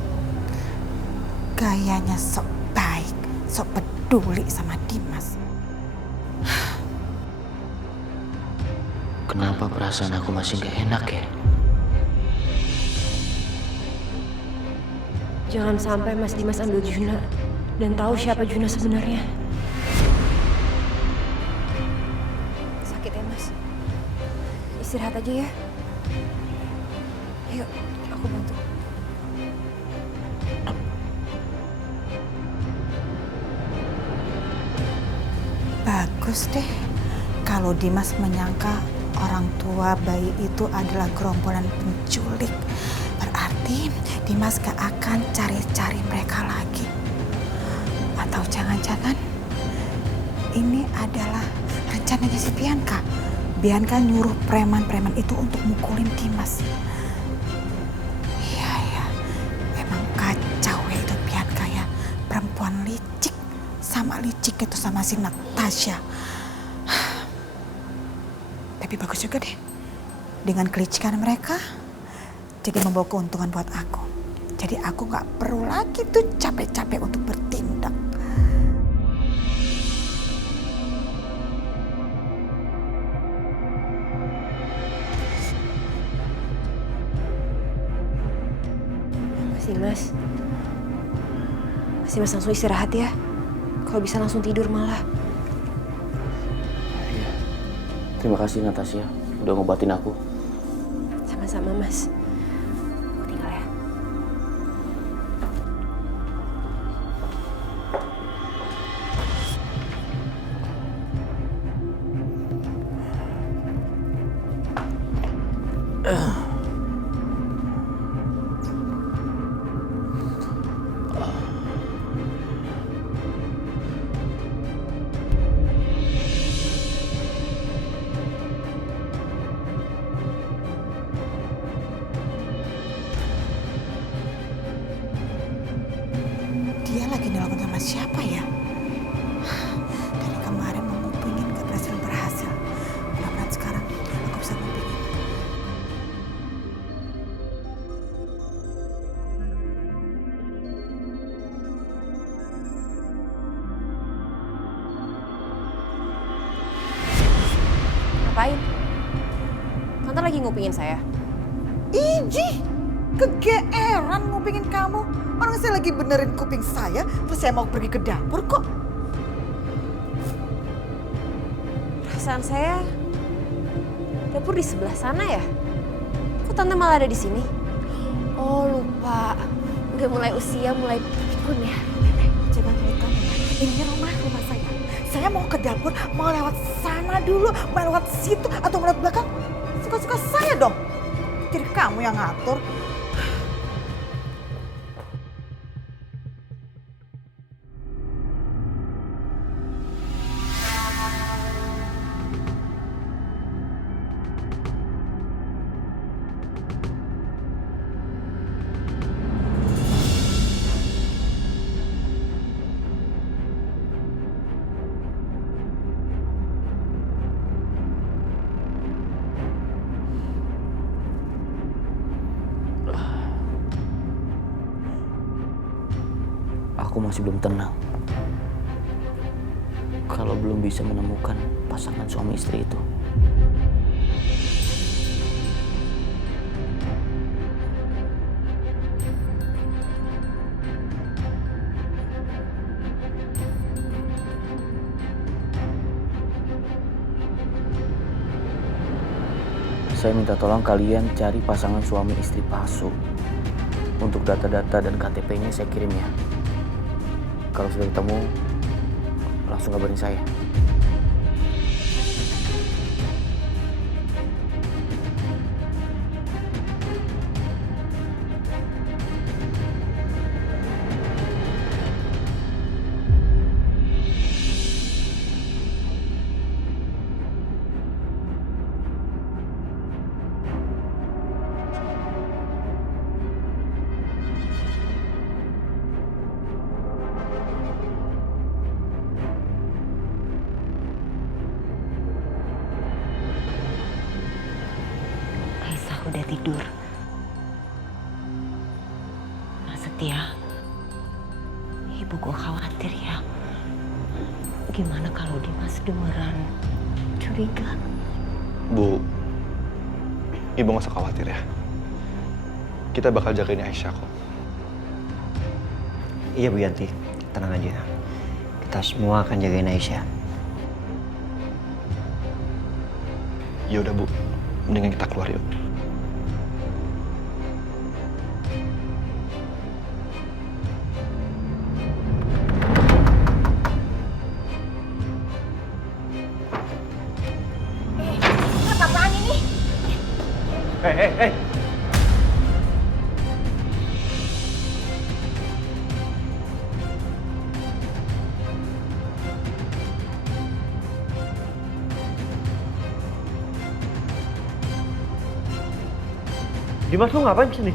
Gayanya sok baik, sok peduli sama Dimas. Kenapa perasaan aku masih nggak enak ya? Jangan sampai Mas Dimas ambil Juna dan tahu siapa Juna sebenarnya. Sakit ya, Mas? Istirahat aja ya. Ayo, aku bantu. Bagus deh kalau Dimas menyangka orang tua bayi itu adalah gerombolan penculik. Berarti Dimas gak akan cari-cari mereka lagi. Atau jangan-jangan ini adalah rencananya si Bianca. Bianca nyuruh preman-preman itu untuk mukulin Dimas. Iya ya, emang kacau ya itu Bianca ya. Perempuan licik, sama licik itu sama si Natasha. Tapi bagus juga deh. Dengan kelicikan mereka, jadi membawa keuntungan buat aku. Jadi aku gak perlu lagi tuh capek-capek untuk bertindak. Mas Dimas langsung istirahat ya. Kalau bisa langsung tidur malah. Terima kasih, Natasha, udah ngobatin aku. Sama-sama, Mas. Aku tinggal ya. Dia lagi nelpon sama siapa ya? Dari kemarin mau ngupingin gak berhasil. Mudah-mudahan sekarang aku bisa ngupingin. Ngapain? Tante lagi ngupingin saya. Iji, kegeeran ngupingin kamu. Orang saya lagi benerin kuping saya, terus saya mau pergi ke dapur kok. perasaan saya dapur di sebelah sana ya. Kok tante malah ada di sini? Oh lupa, udah mulai usia, mulai pikun ya. Jangan lupa ya, ini rumah saya. Saya mau ke dapur, mau lewat sana dulu, mau lewat situ atau mau lewat belakang. Suka-suka saya dong. Jadi kamu yang ngatur. Aku masih belum tenang kalau belum bisa menemukan pasangan suami istri itu. Saya minta tolong kalian cari pasangan suami istri palsu. Untuk data-data dan KTP-nya saya kirim ya. Kalau sudah ketemu, langsung kabarin saya. Udah tidur. Mas Setia, ibu kok khawatir ya. Gimana kalau Dimas beneran curiga? Bu, ibu nggak usah khawatir ya. Kita bakal jagain Aisyah kok. Iya Bu Yanti, tenang aja. Kita semua akan jagain Aisyah. Ya udah Bu, mendingan kita keluar yuk. Apaan ini? Hei. Dimas, lu ngapain kesini?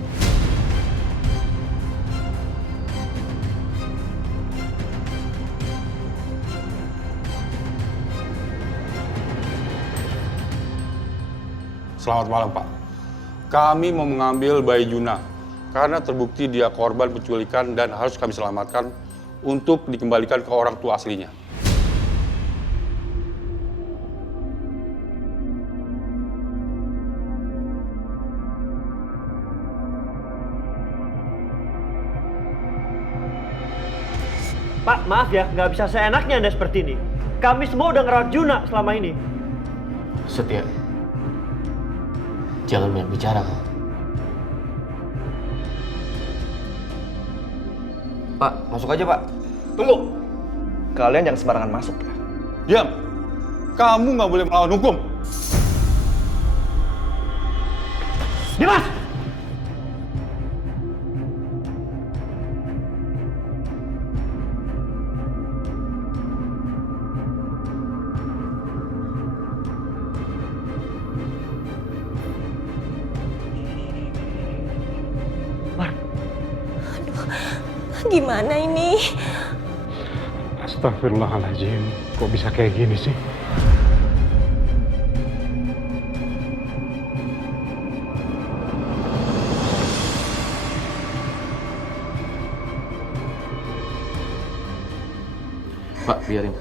Selamat malam, Pak. Kami mau mengambil bayi Juna karena terbukti dia korban penculikan dan harus kami selamatkan untuk dikembalikan ke orang tua aslinya. Pak, maaf ya, nggak bisa seenaknya Anda seperti ini. Kami semua udah ngerawat Juna selama ini. Setia, jangan banyak bicara, Pak. Pak, masuk aja Pak. Tunggu. Kalian jangan sembarangan masuk ya. Diam. Kamu nggak boleh melawan hukum. Dimas! Gimana ini? Astagfirullahaladzim, kok bisa kayak gini sih? Pak, biarin.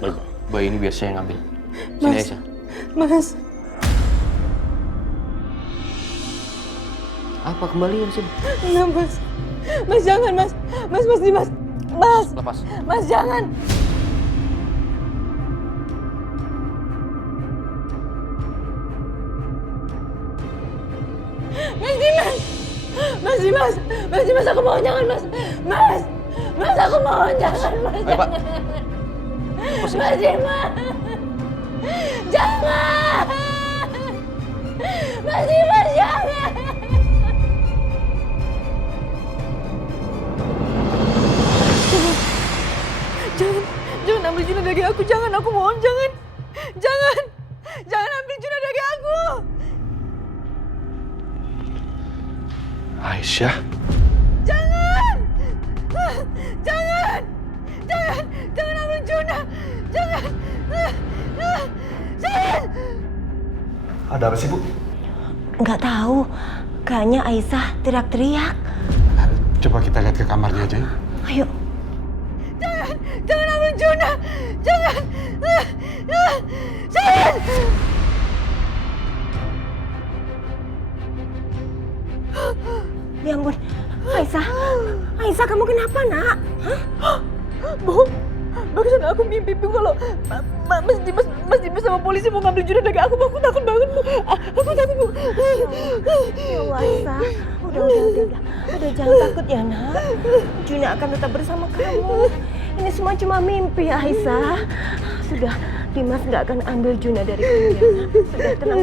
Baik, Pak. Bayi ini biar saya ngambil. Sini Mas. Aisyah. Mas. Apa kembalian sih? Enggak, Mas. Mas jangan, Mas. Mas Dimas. Mas. Lepas. Mas jangan. Mas, aku mohon jangan, Mas. Mas, aku mohon jangan, Mas. Ayo, Pak. Mas Dimas. Jangan. Mas Dimas, jangan. Jangan ambil Juna dari aku, jangan, aku mohon, jangan. Jangan ambil Juna dari aku. Aisyah? Jangan ambil Juna, jangan. Ada apa sih, Bu? Nggak tahu. Kayaknya Aisyah teriak-teriak. Coba kita lihat ke kamarnya aja. Ayo. Jangan ambil Juna, jangan. Ya ampun. Aisyah, kamu kenapa, Nak? Hah? Bu, barusan aku mimpi kalau Mas Dimas sama polisi mau ngambil Juna dari aku. Aku takut banget, Bu. Aku takut, Bu. Ya Allah, Aisyah. Udah jangan takut ya, Nak. Juna akan tetap bersama kamu. Ini semua cuma mimpi, Aisyah. Sudah, Dimas nggak akan ambil Juna dari kamu, ya, Nak. Sudah, tenang.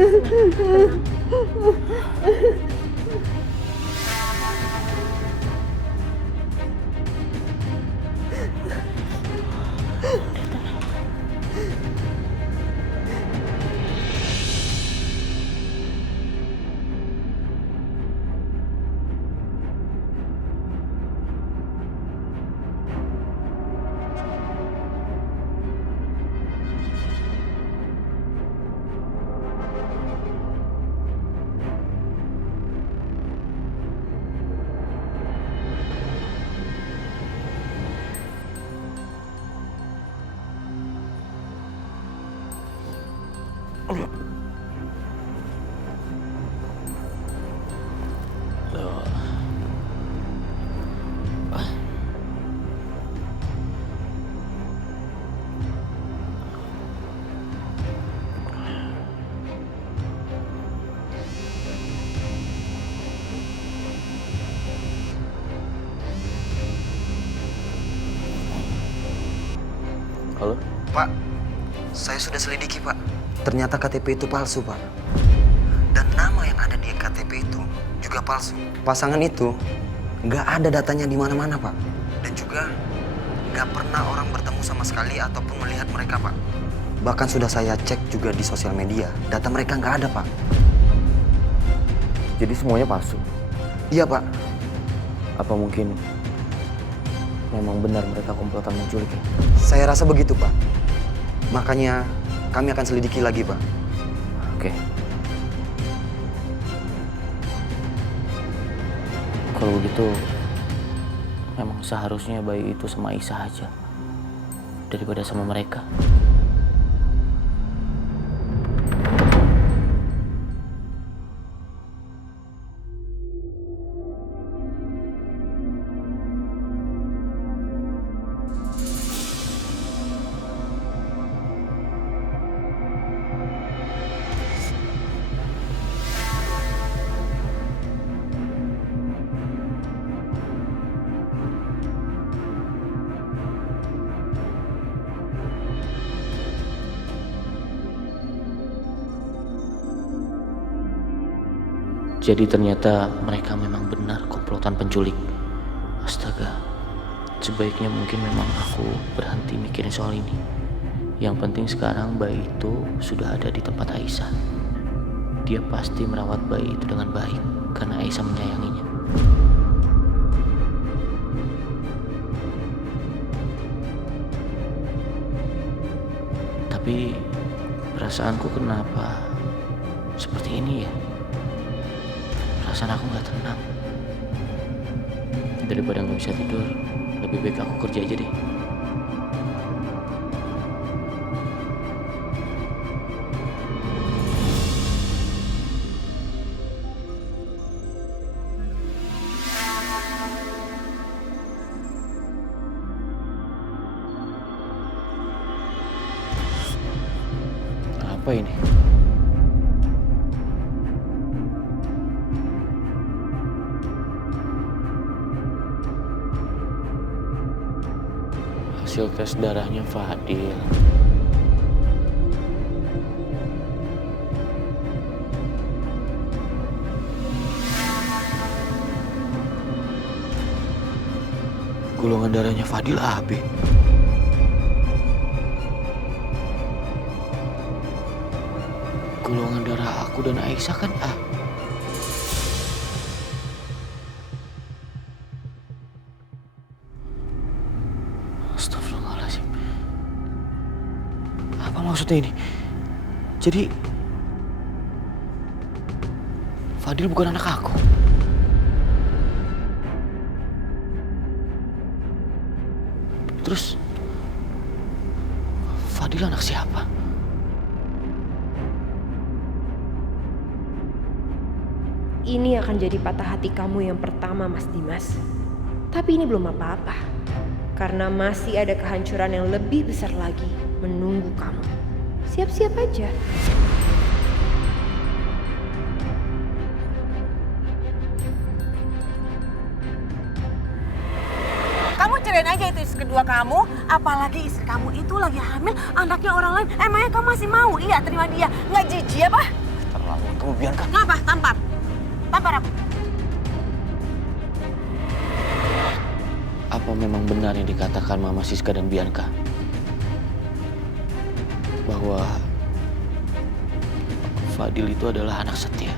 Halo? Pak, saya sudah selidiki, Pak. Ternyata KTP itu palsu, Pak. Dan nama yang ada di KTP itu juga palsu. Pasangan itu nggak ada datanya di mana-mana, Pak. Dan juga nggak pernah orang bertemu sama sekali ataupun melihat mereka, Pak. Bahkan sudah saya cek juga di sosial media, data mereka nggak ada, Pak. Jadi semuanya palsu? Iya, Pak. Apa mungkin memang benar mereka komplotan menculik ya? Saya rasa begitu, Pak. Makanya kami akan selidiki lagi, Pak. Oke. Kalau begitu, memang seharusnya bayi itu sama Aisyah aja daripada sama mereka. Jadi ternyata mereka memang benar komplotan penculik. Astaga, sebaiknya mungkin memang aku berhenti mikirin soal ini. Yang penting sekarang bayi itu sudah ada di tempat Aisyah. Dia pasti merawat bayi itu dengan baik karena Aisyah menyayanginya. Tapi perasaanku kenapa seperti ini ya? Perasaan aku gak tenang. Daripada gak bisa tidur, lebih baik aku kerja aja deh. Apa ini? hasil tes darahnya Fadil. Golongan darahnya Fadil AB. Golongan darah aku dan Aisyah kan A. Astagfirullahaladzim. Apa maksudnya ini? Jadi Fadil bukan anak aku. Terus Fadil anak siapa? Ini akan jadi patah hati kamu yang pertama, Mas Dimas. Tapi ini belum apa-apa. Karena masih ada kehancuran yang lebih besar lagi menunggu kamu. Siap-siap aja. Kamu cerain aja itu istri kedua kamu, apalagi istri kamu itu lagi hamil, anaknya orang lain. Emangnya kamu masih mau? Iya, terima dia. Nggak jijik apa? Terlalu, kamu biarkan. Ngapa? Tampar. Tampar aku. Apa memang benar yang dikatakan Mama Siska dan Bianca? Bahwa Fadil itu adalah anak setia.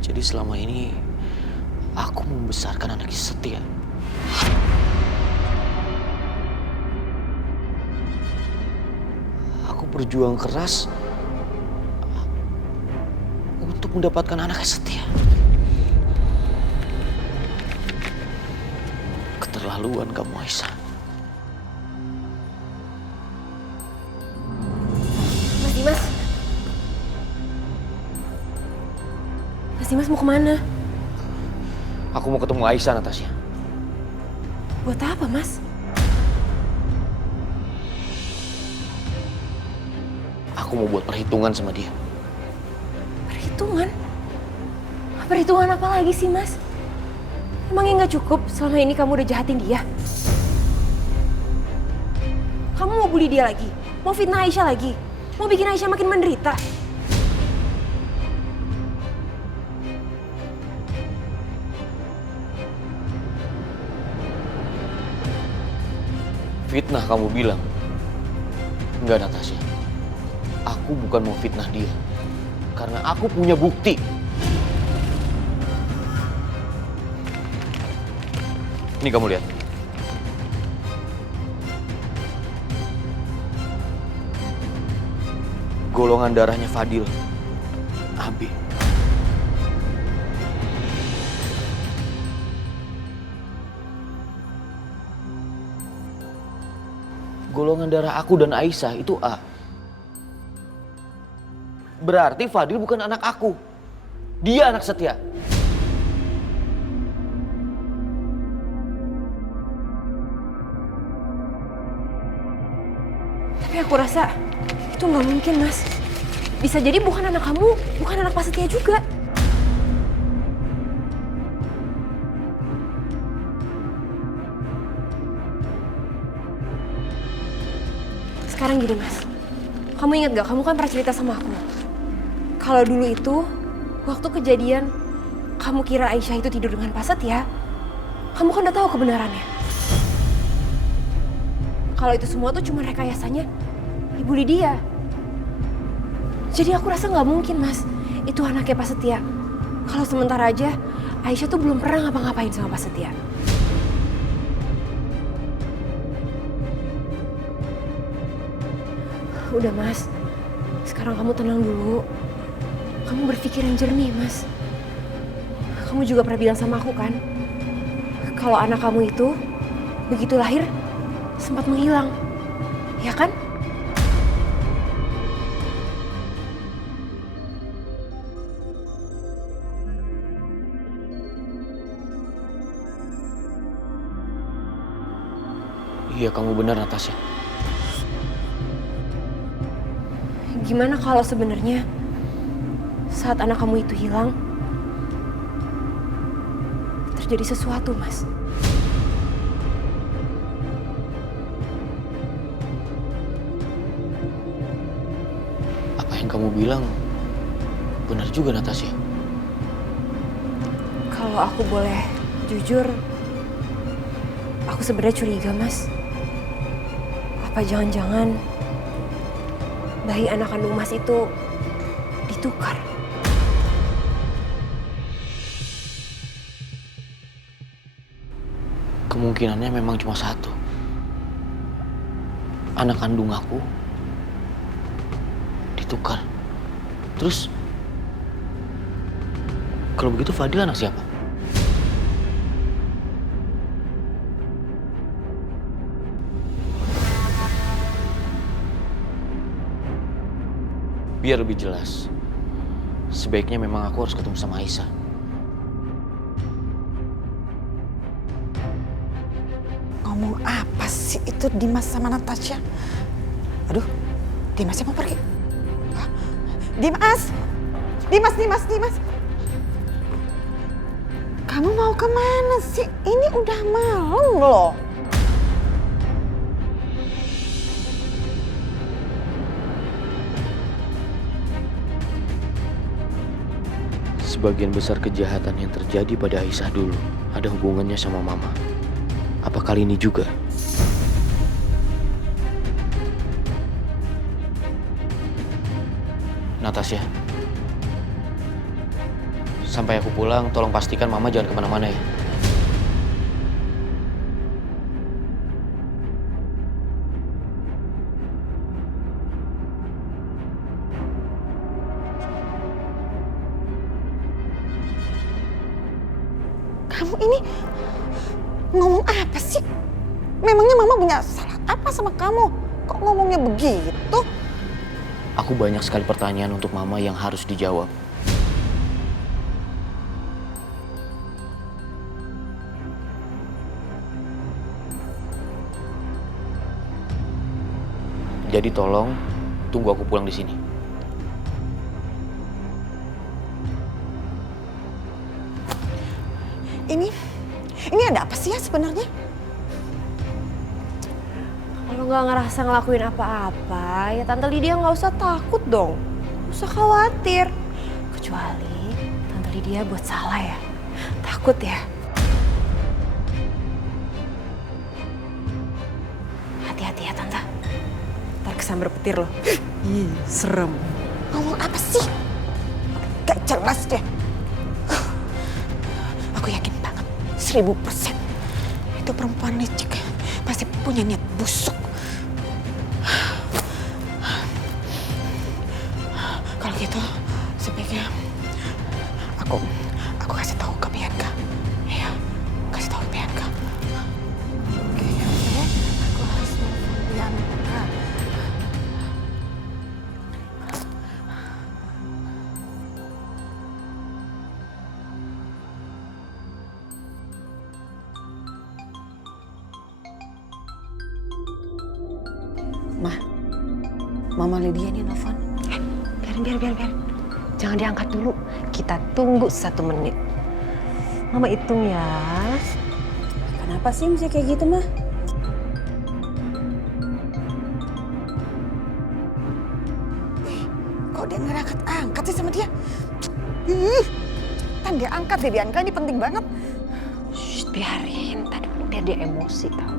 Jadi selama ini aku membesarkan anak setia. Aku berjuang keras untuk mendapatkan anak yang setia. Keterlaluan kamu, Aisyah. Mas Dimas. Mas Dimas mau kemana? Aku mau ketemu Aisyah, Natasha. Buat apa, Mas? Aku mau buat perhitungan sama dia. Perhitungan? Perhitungan apa lagi sih, Mas? Emangnya nggak cukup selama ini kamu udah jahatin dia? Kamu mau bully dia lagi? Mau fitnah Aisyah lagi? Mau bikin Aisyah makin menderita? Fitnah kamu bilang? Enggak, Natasha. Aku bukan mau fitnah dia. Karena aku punya bukti. Ini kamu lihat. Golongan darahnya Fadil. AB. Golongan darah aku dan Aisyah itu A. Berarti Fadil bukan anak aku. Dia anak setia. Tapi aku rasa itu nggak mungkin, Mas. Bisa jadi bukan anak kamu, bukan anak Pak Setia juga. Sekarang gini, Mas. Kamu ingat gak, kamu kan pernah cerita sama aku. Kalau dulu itu, waktu kejadian, kamu kira Aisyah itu tidur dengan Pak Setia, kamu kan udah tahu kebenarannya. Kalau itu semua tuh cuma rekayasanya Ibu Lydia. Jadi aku rasa nggak mungkin, Mas. Itu anaknya Pak Setia. Kalau sementara aja, Aisyah tuh belum pernah ngapa-ngapain sama Pak Setia. Udah, Mas. Sekarang kamu tenang dulu. Kamu berpikir yang jernih, Mas. Kamu juga pernah bilang sama aku kan, kalau anak kamu itu begitu lahir sempat menghilang, ya kan? Iya, kamu benar, Natasha. Gimana kalau sebenarnya saat anak kamu itu hilang, terjadi sesuatu, Mas. Apa yang kamu bilang benar juga, Natasha. Kalau aku boleh jujur, aku sebenarnya curiga, Mas. Apa jangan-jangan bayi anak kandung Mas itu ditukar? Kemungkinannya memang cuma satu. Anak kandung aku ditukar. Terus, kalau begitu Fadil anak siapa? Biar lebih jelas, sebaiknya memang aku harus ketemu sama Aisyah. Ngomong apa sih itu Dimas sama Natasha? Aduh, Dimasnya mau pergi. Hah? Dimas! Dimas! Kamu mau kemana sih? Ini udah malam loh. Sebagian besar kejahatan yang terjadi pada Aisyah dulu ada hubungannya sama Mama. Apa kali ini juga? Natasha, sampai aku pulang tolong pastikan Mama jangan kemana-mana ya. Kamu ini ngomong apa sih? Memangnya Mama punya salah apa sama kamu? Kok ngomongnya begitu? Aku banyak sekali pertanyaan untuk Mama yang harus dijawab. Jadi tolong tunggu aku pulang di sini. Ini ada apa sih ya sebenarnya? Kalau nggak ngerasa ngelakuin apa-apa, ya Tante Lydia nggak usah takut dong. Nggak usah khawatir. Kecuali Tante Lydia buat salah ya. Takut ya. Hati-hati ya Tante. Ntar kesambar petir loh. Ih, serem. Ngomong apa sih? Gak jelas deh. Aku yakin banget 1000% itu perempuan licik pasti punya niat busuk. Kalau gitu sebaiknya aku kasih tahu ke Bianca. Ya, kasih tahu ke Bianca. Kayaknya aku harus nelfon Bianca. Mama Lydia nih nelfon. Biar. Jangan diangkat dulu. Kita tunggu 1 menit. Mama hitung ya. Kenapa sih mesti kayak gitu, Mah? Kok dia nggak angkat sih sama dia? Kan dia angkat deh, Bianca, ini penting banget. Shh, biarin. Tadi dulu dia emosi tau.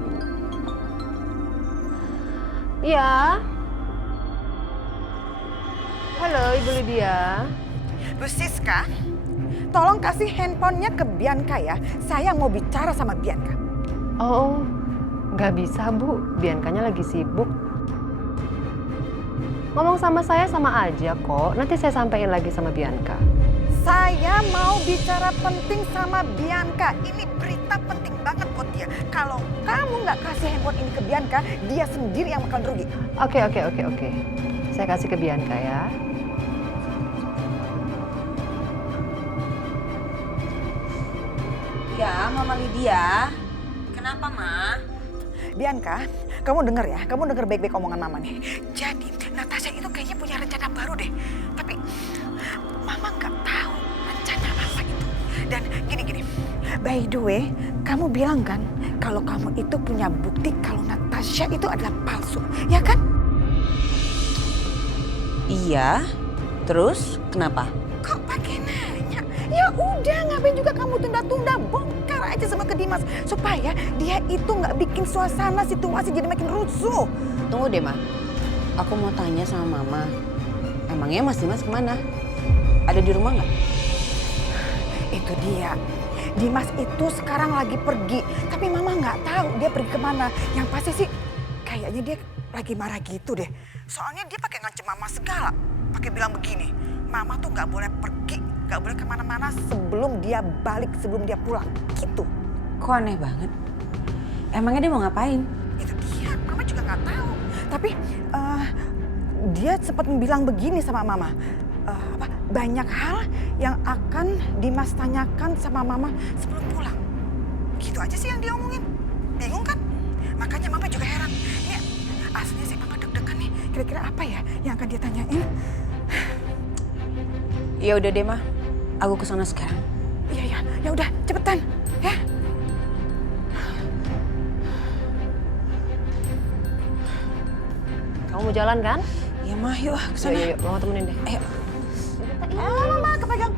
Ya. Halo, Ibu Lydia. Bu Siska, tolong kasih handphonenya ke Bianca ya. Saya mau bicara sama Bianca. Oh, nggak bisa Bu. Biancanya lagi sibuk. Ngomong sama saya sama aja kok. Nanti saya sampaikan lagi sama Bianca. Saya mau bicara penting sama Bianca. Ini berita penting banget buat dia. Kalau kamu nggak kasih handphone ini ke Bianca, dia sendiri yang bakal rugi. Oke. Saya kasih ke Bianca ya. Ya, Mama Lydia. Kenapa, Ma? Bianca, kamu denger ya. Kamu denger baik-baik omongan Mama nih. Jadi, Natasha itu kayaknya punya rencana baru deh. Tapi Mama nggak tahu rencana apa itu. Dan gini, by the way, kamu bilang kan kalau kamu itu punya bukti kalau Natasha itu adalah palsu, ya kan? Iya, terus kenapa? Kok pakai nanya? Ya udah, ngapain juga kamu tunda-tunda, bongkar aja sama ke Dimas supaya dia itu nggak bikin suasana situasi jadi makin rusuh. Tunggu deh, Ma. Aku mau tanya sama Mama. Emangnya Mas Dimas kemana? Ada di rumah nggak? Itu dia. Dimas itu sekarang lagi pergi, tapi Mama nggak tahu dia pergi kemana. Yang pasti sih kayaknya dia lagi marah gitu deh. Soalnya dia pakai ngancem Mama segala, pakai bilang begini, Mama tuh nggak boleh pergi, nggak boleh kemana-mana sebelum dia balik, sebelum dia pulang, gitu. Kok aneh banget? Emangnya dia mau ngapain? Itu dia, Mama juga nggak tahu. Tapi dia sempat bilang begini sama Mama. Banyak hal yang akan Dimas tanyakan sama Mama sebelum pulang. Gitu aja sih yang dia omongin. Bingung kan? Makanya Mama juga heran. Ini aslinya sih Mama deg-degan nih. Kira-kira apa ya yang akan dia tanyain? Ya udah deh, Ma. Aku kesana sekarang. Iya, ya udah cepetan ya. Kamu mau jalan kan? Ya, Ma, yuk kesana. Yuk, Mama temenin deh. Ayo. Mama kepegang.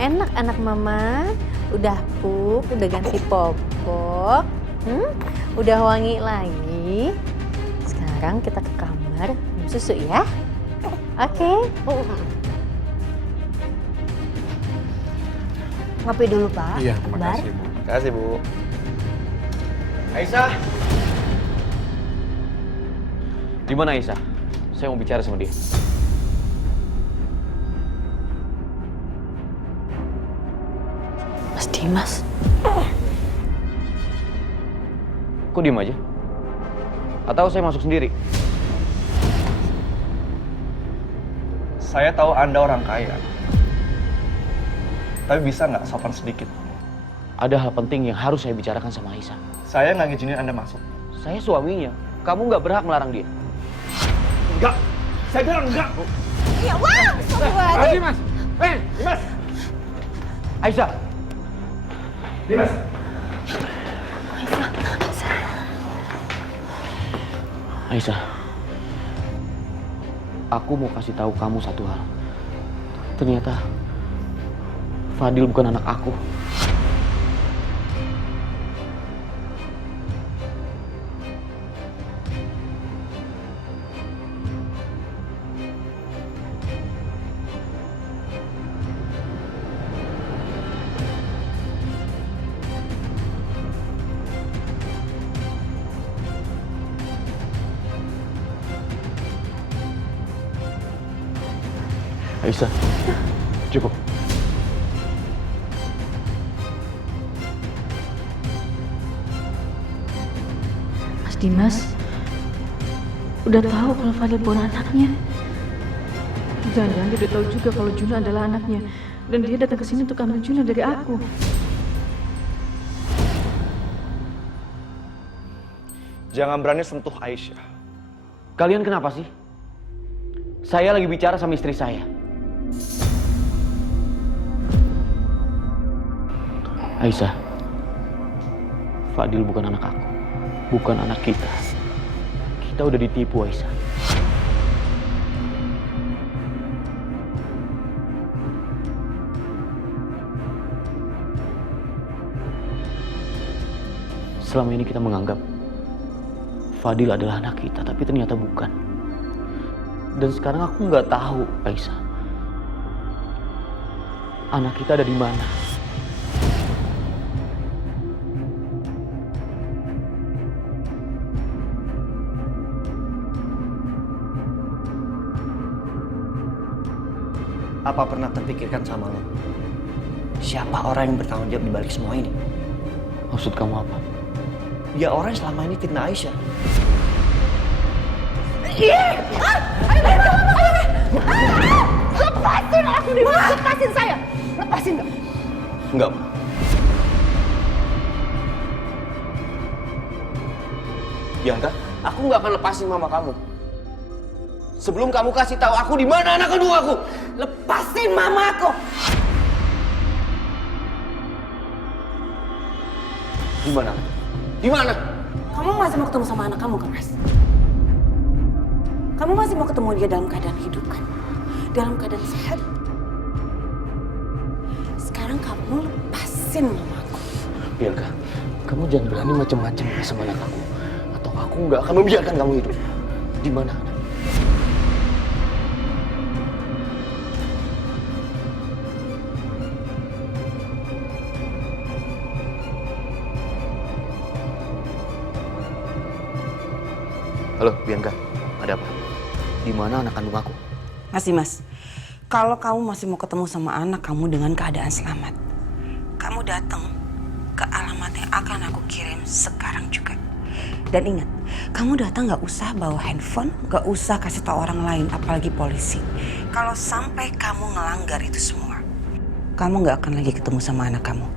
Enak anak Mama, udah pup, udah ganti popok, udah wangi lagi. Sekarang kita ke kamar minum susu ya. Oke. Ngopi dulu, Pak. Iya, terima Bar. kasih, Bu. Terima kasih, Bu. Aisyah! Di mana Aisyah? Saya mau bicara sama dia. Mas Dimas. Kok diem aja? Atau saya masuk sendiri? Saya tahu Anda orang kaya. Tapi bisa nggak sopan sedikit? Ada hal penting yang harus saya bicarakan sama Aisyah. Saya nggak ngizinin Anda masuk. Saya suaminya. Kamu nggak berhak melarang dia. Enggak! Saya bilang enggak! Ya wah, Mas Dimas! Dimas! Aisyah! Dimas! Aisyah, aku mau kasih tahu kamu satu hal. Ternyata Fadil bukan anak aku. Aisyah, cukup. Mas Dimas udah tahu kalau Fadil bukan anaknya. Jangan-jangan dia udah tahu juga kalau Juna adalah anaknya. Dan dia datang ke sini untuk ambil Juna dari aku. Jangan berani sentuh Aisyah. Kalian kenapa sih? Saya lagi bicara sama istri saya. Aisyah, Fadil bukan anak aku, bukan anak kita. Kita udah ditipu, Aisyah. Selama ini kita menganggap Fadil adalah anak kita, tapi ternyata bukan. Dan sekarang aku nggak tahu, Aisyah, anak kita ada di mana. Apa pernah terpikirkan sama lo? Siapa orang yang bertanggung jawab di balik semua ini? Maksud kamu apa? Ya orang yang selama ini fitnah Aisyah. Lepasin aku, Dimas. Lepasin saya. Lepasin nggak? Enggak. Bianca, aku nggak akan lepasin mama kamu. Sebelum kamu kasih tahu aku di mana anak kandung aku. Lepasin mamaku. Di mana? Di mana? Kamu masih mau ketemu sama anak kamu kan, Mas? Kamu masih mau ketemu dia dalam keadaan hidup kan? Dalam keadaan sehat? Sekarang kamu lepasin mamaku. Bianca, kamu jangan berani macam-macam sama anak aku. Atau aku nggak akan membiarkan kamu hidup. Di mana anak? Halo, Bianca. Ada apa? Di mana anak kandung aku? Mas Dimas, kalau kamu masih mau ketemu sama anak kamu dengan keadaan selamat, kamu datang ke alamat yang akan aku kirim sekarang juga. Dan ingat, kamu datang gak usah bawa handphone, gak usah kasih tahu orang lain, apalagi polisi. Kalau sampai kamu ngelanggar itu semua, kamu gak akan lagi ketemu sama anak kamu.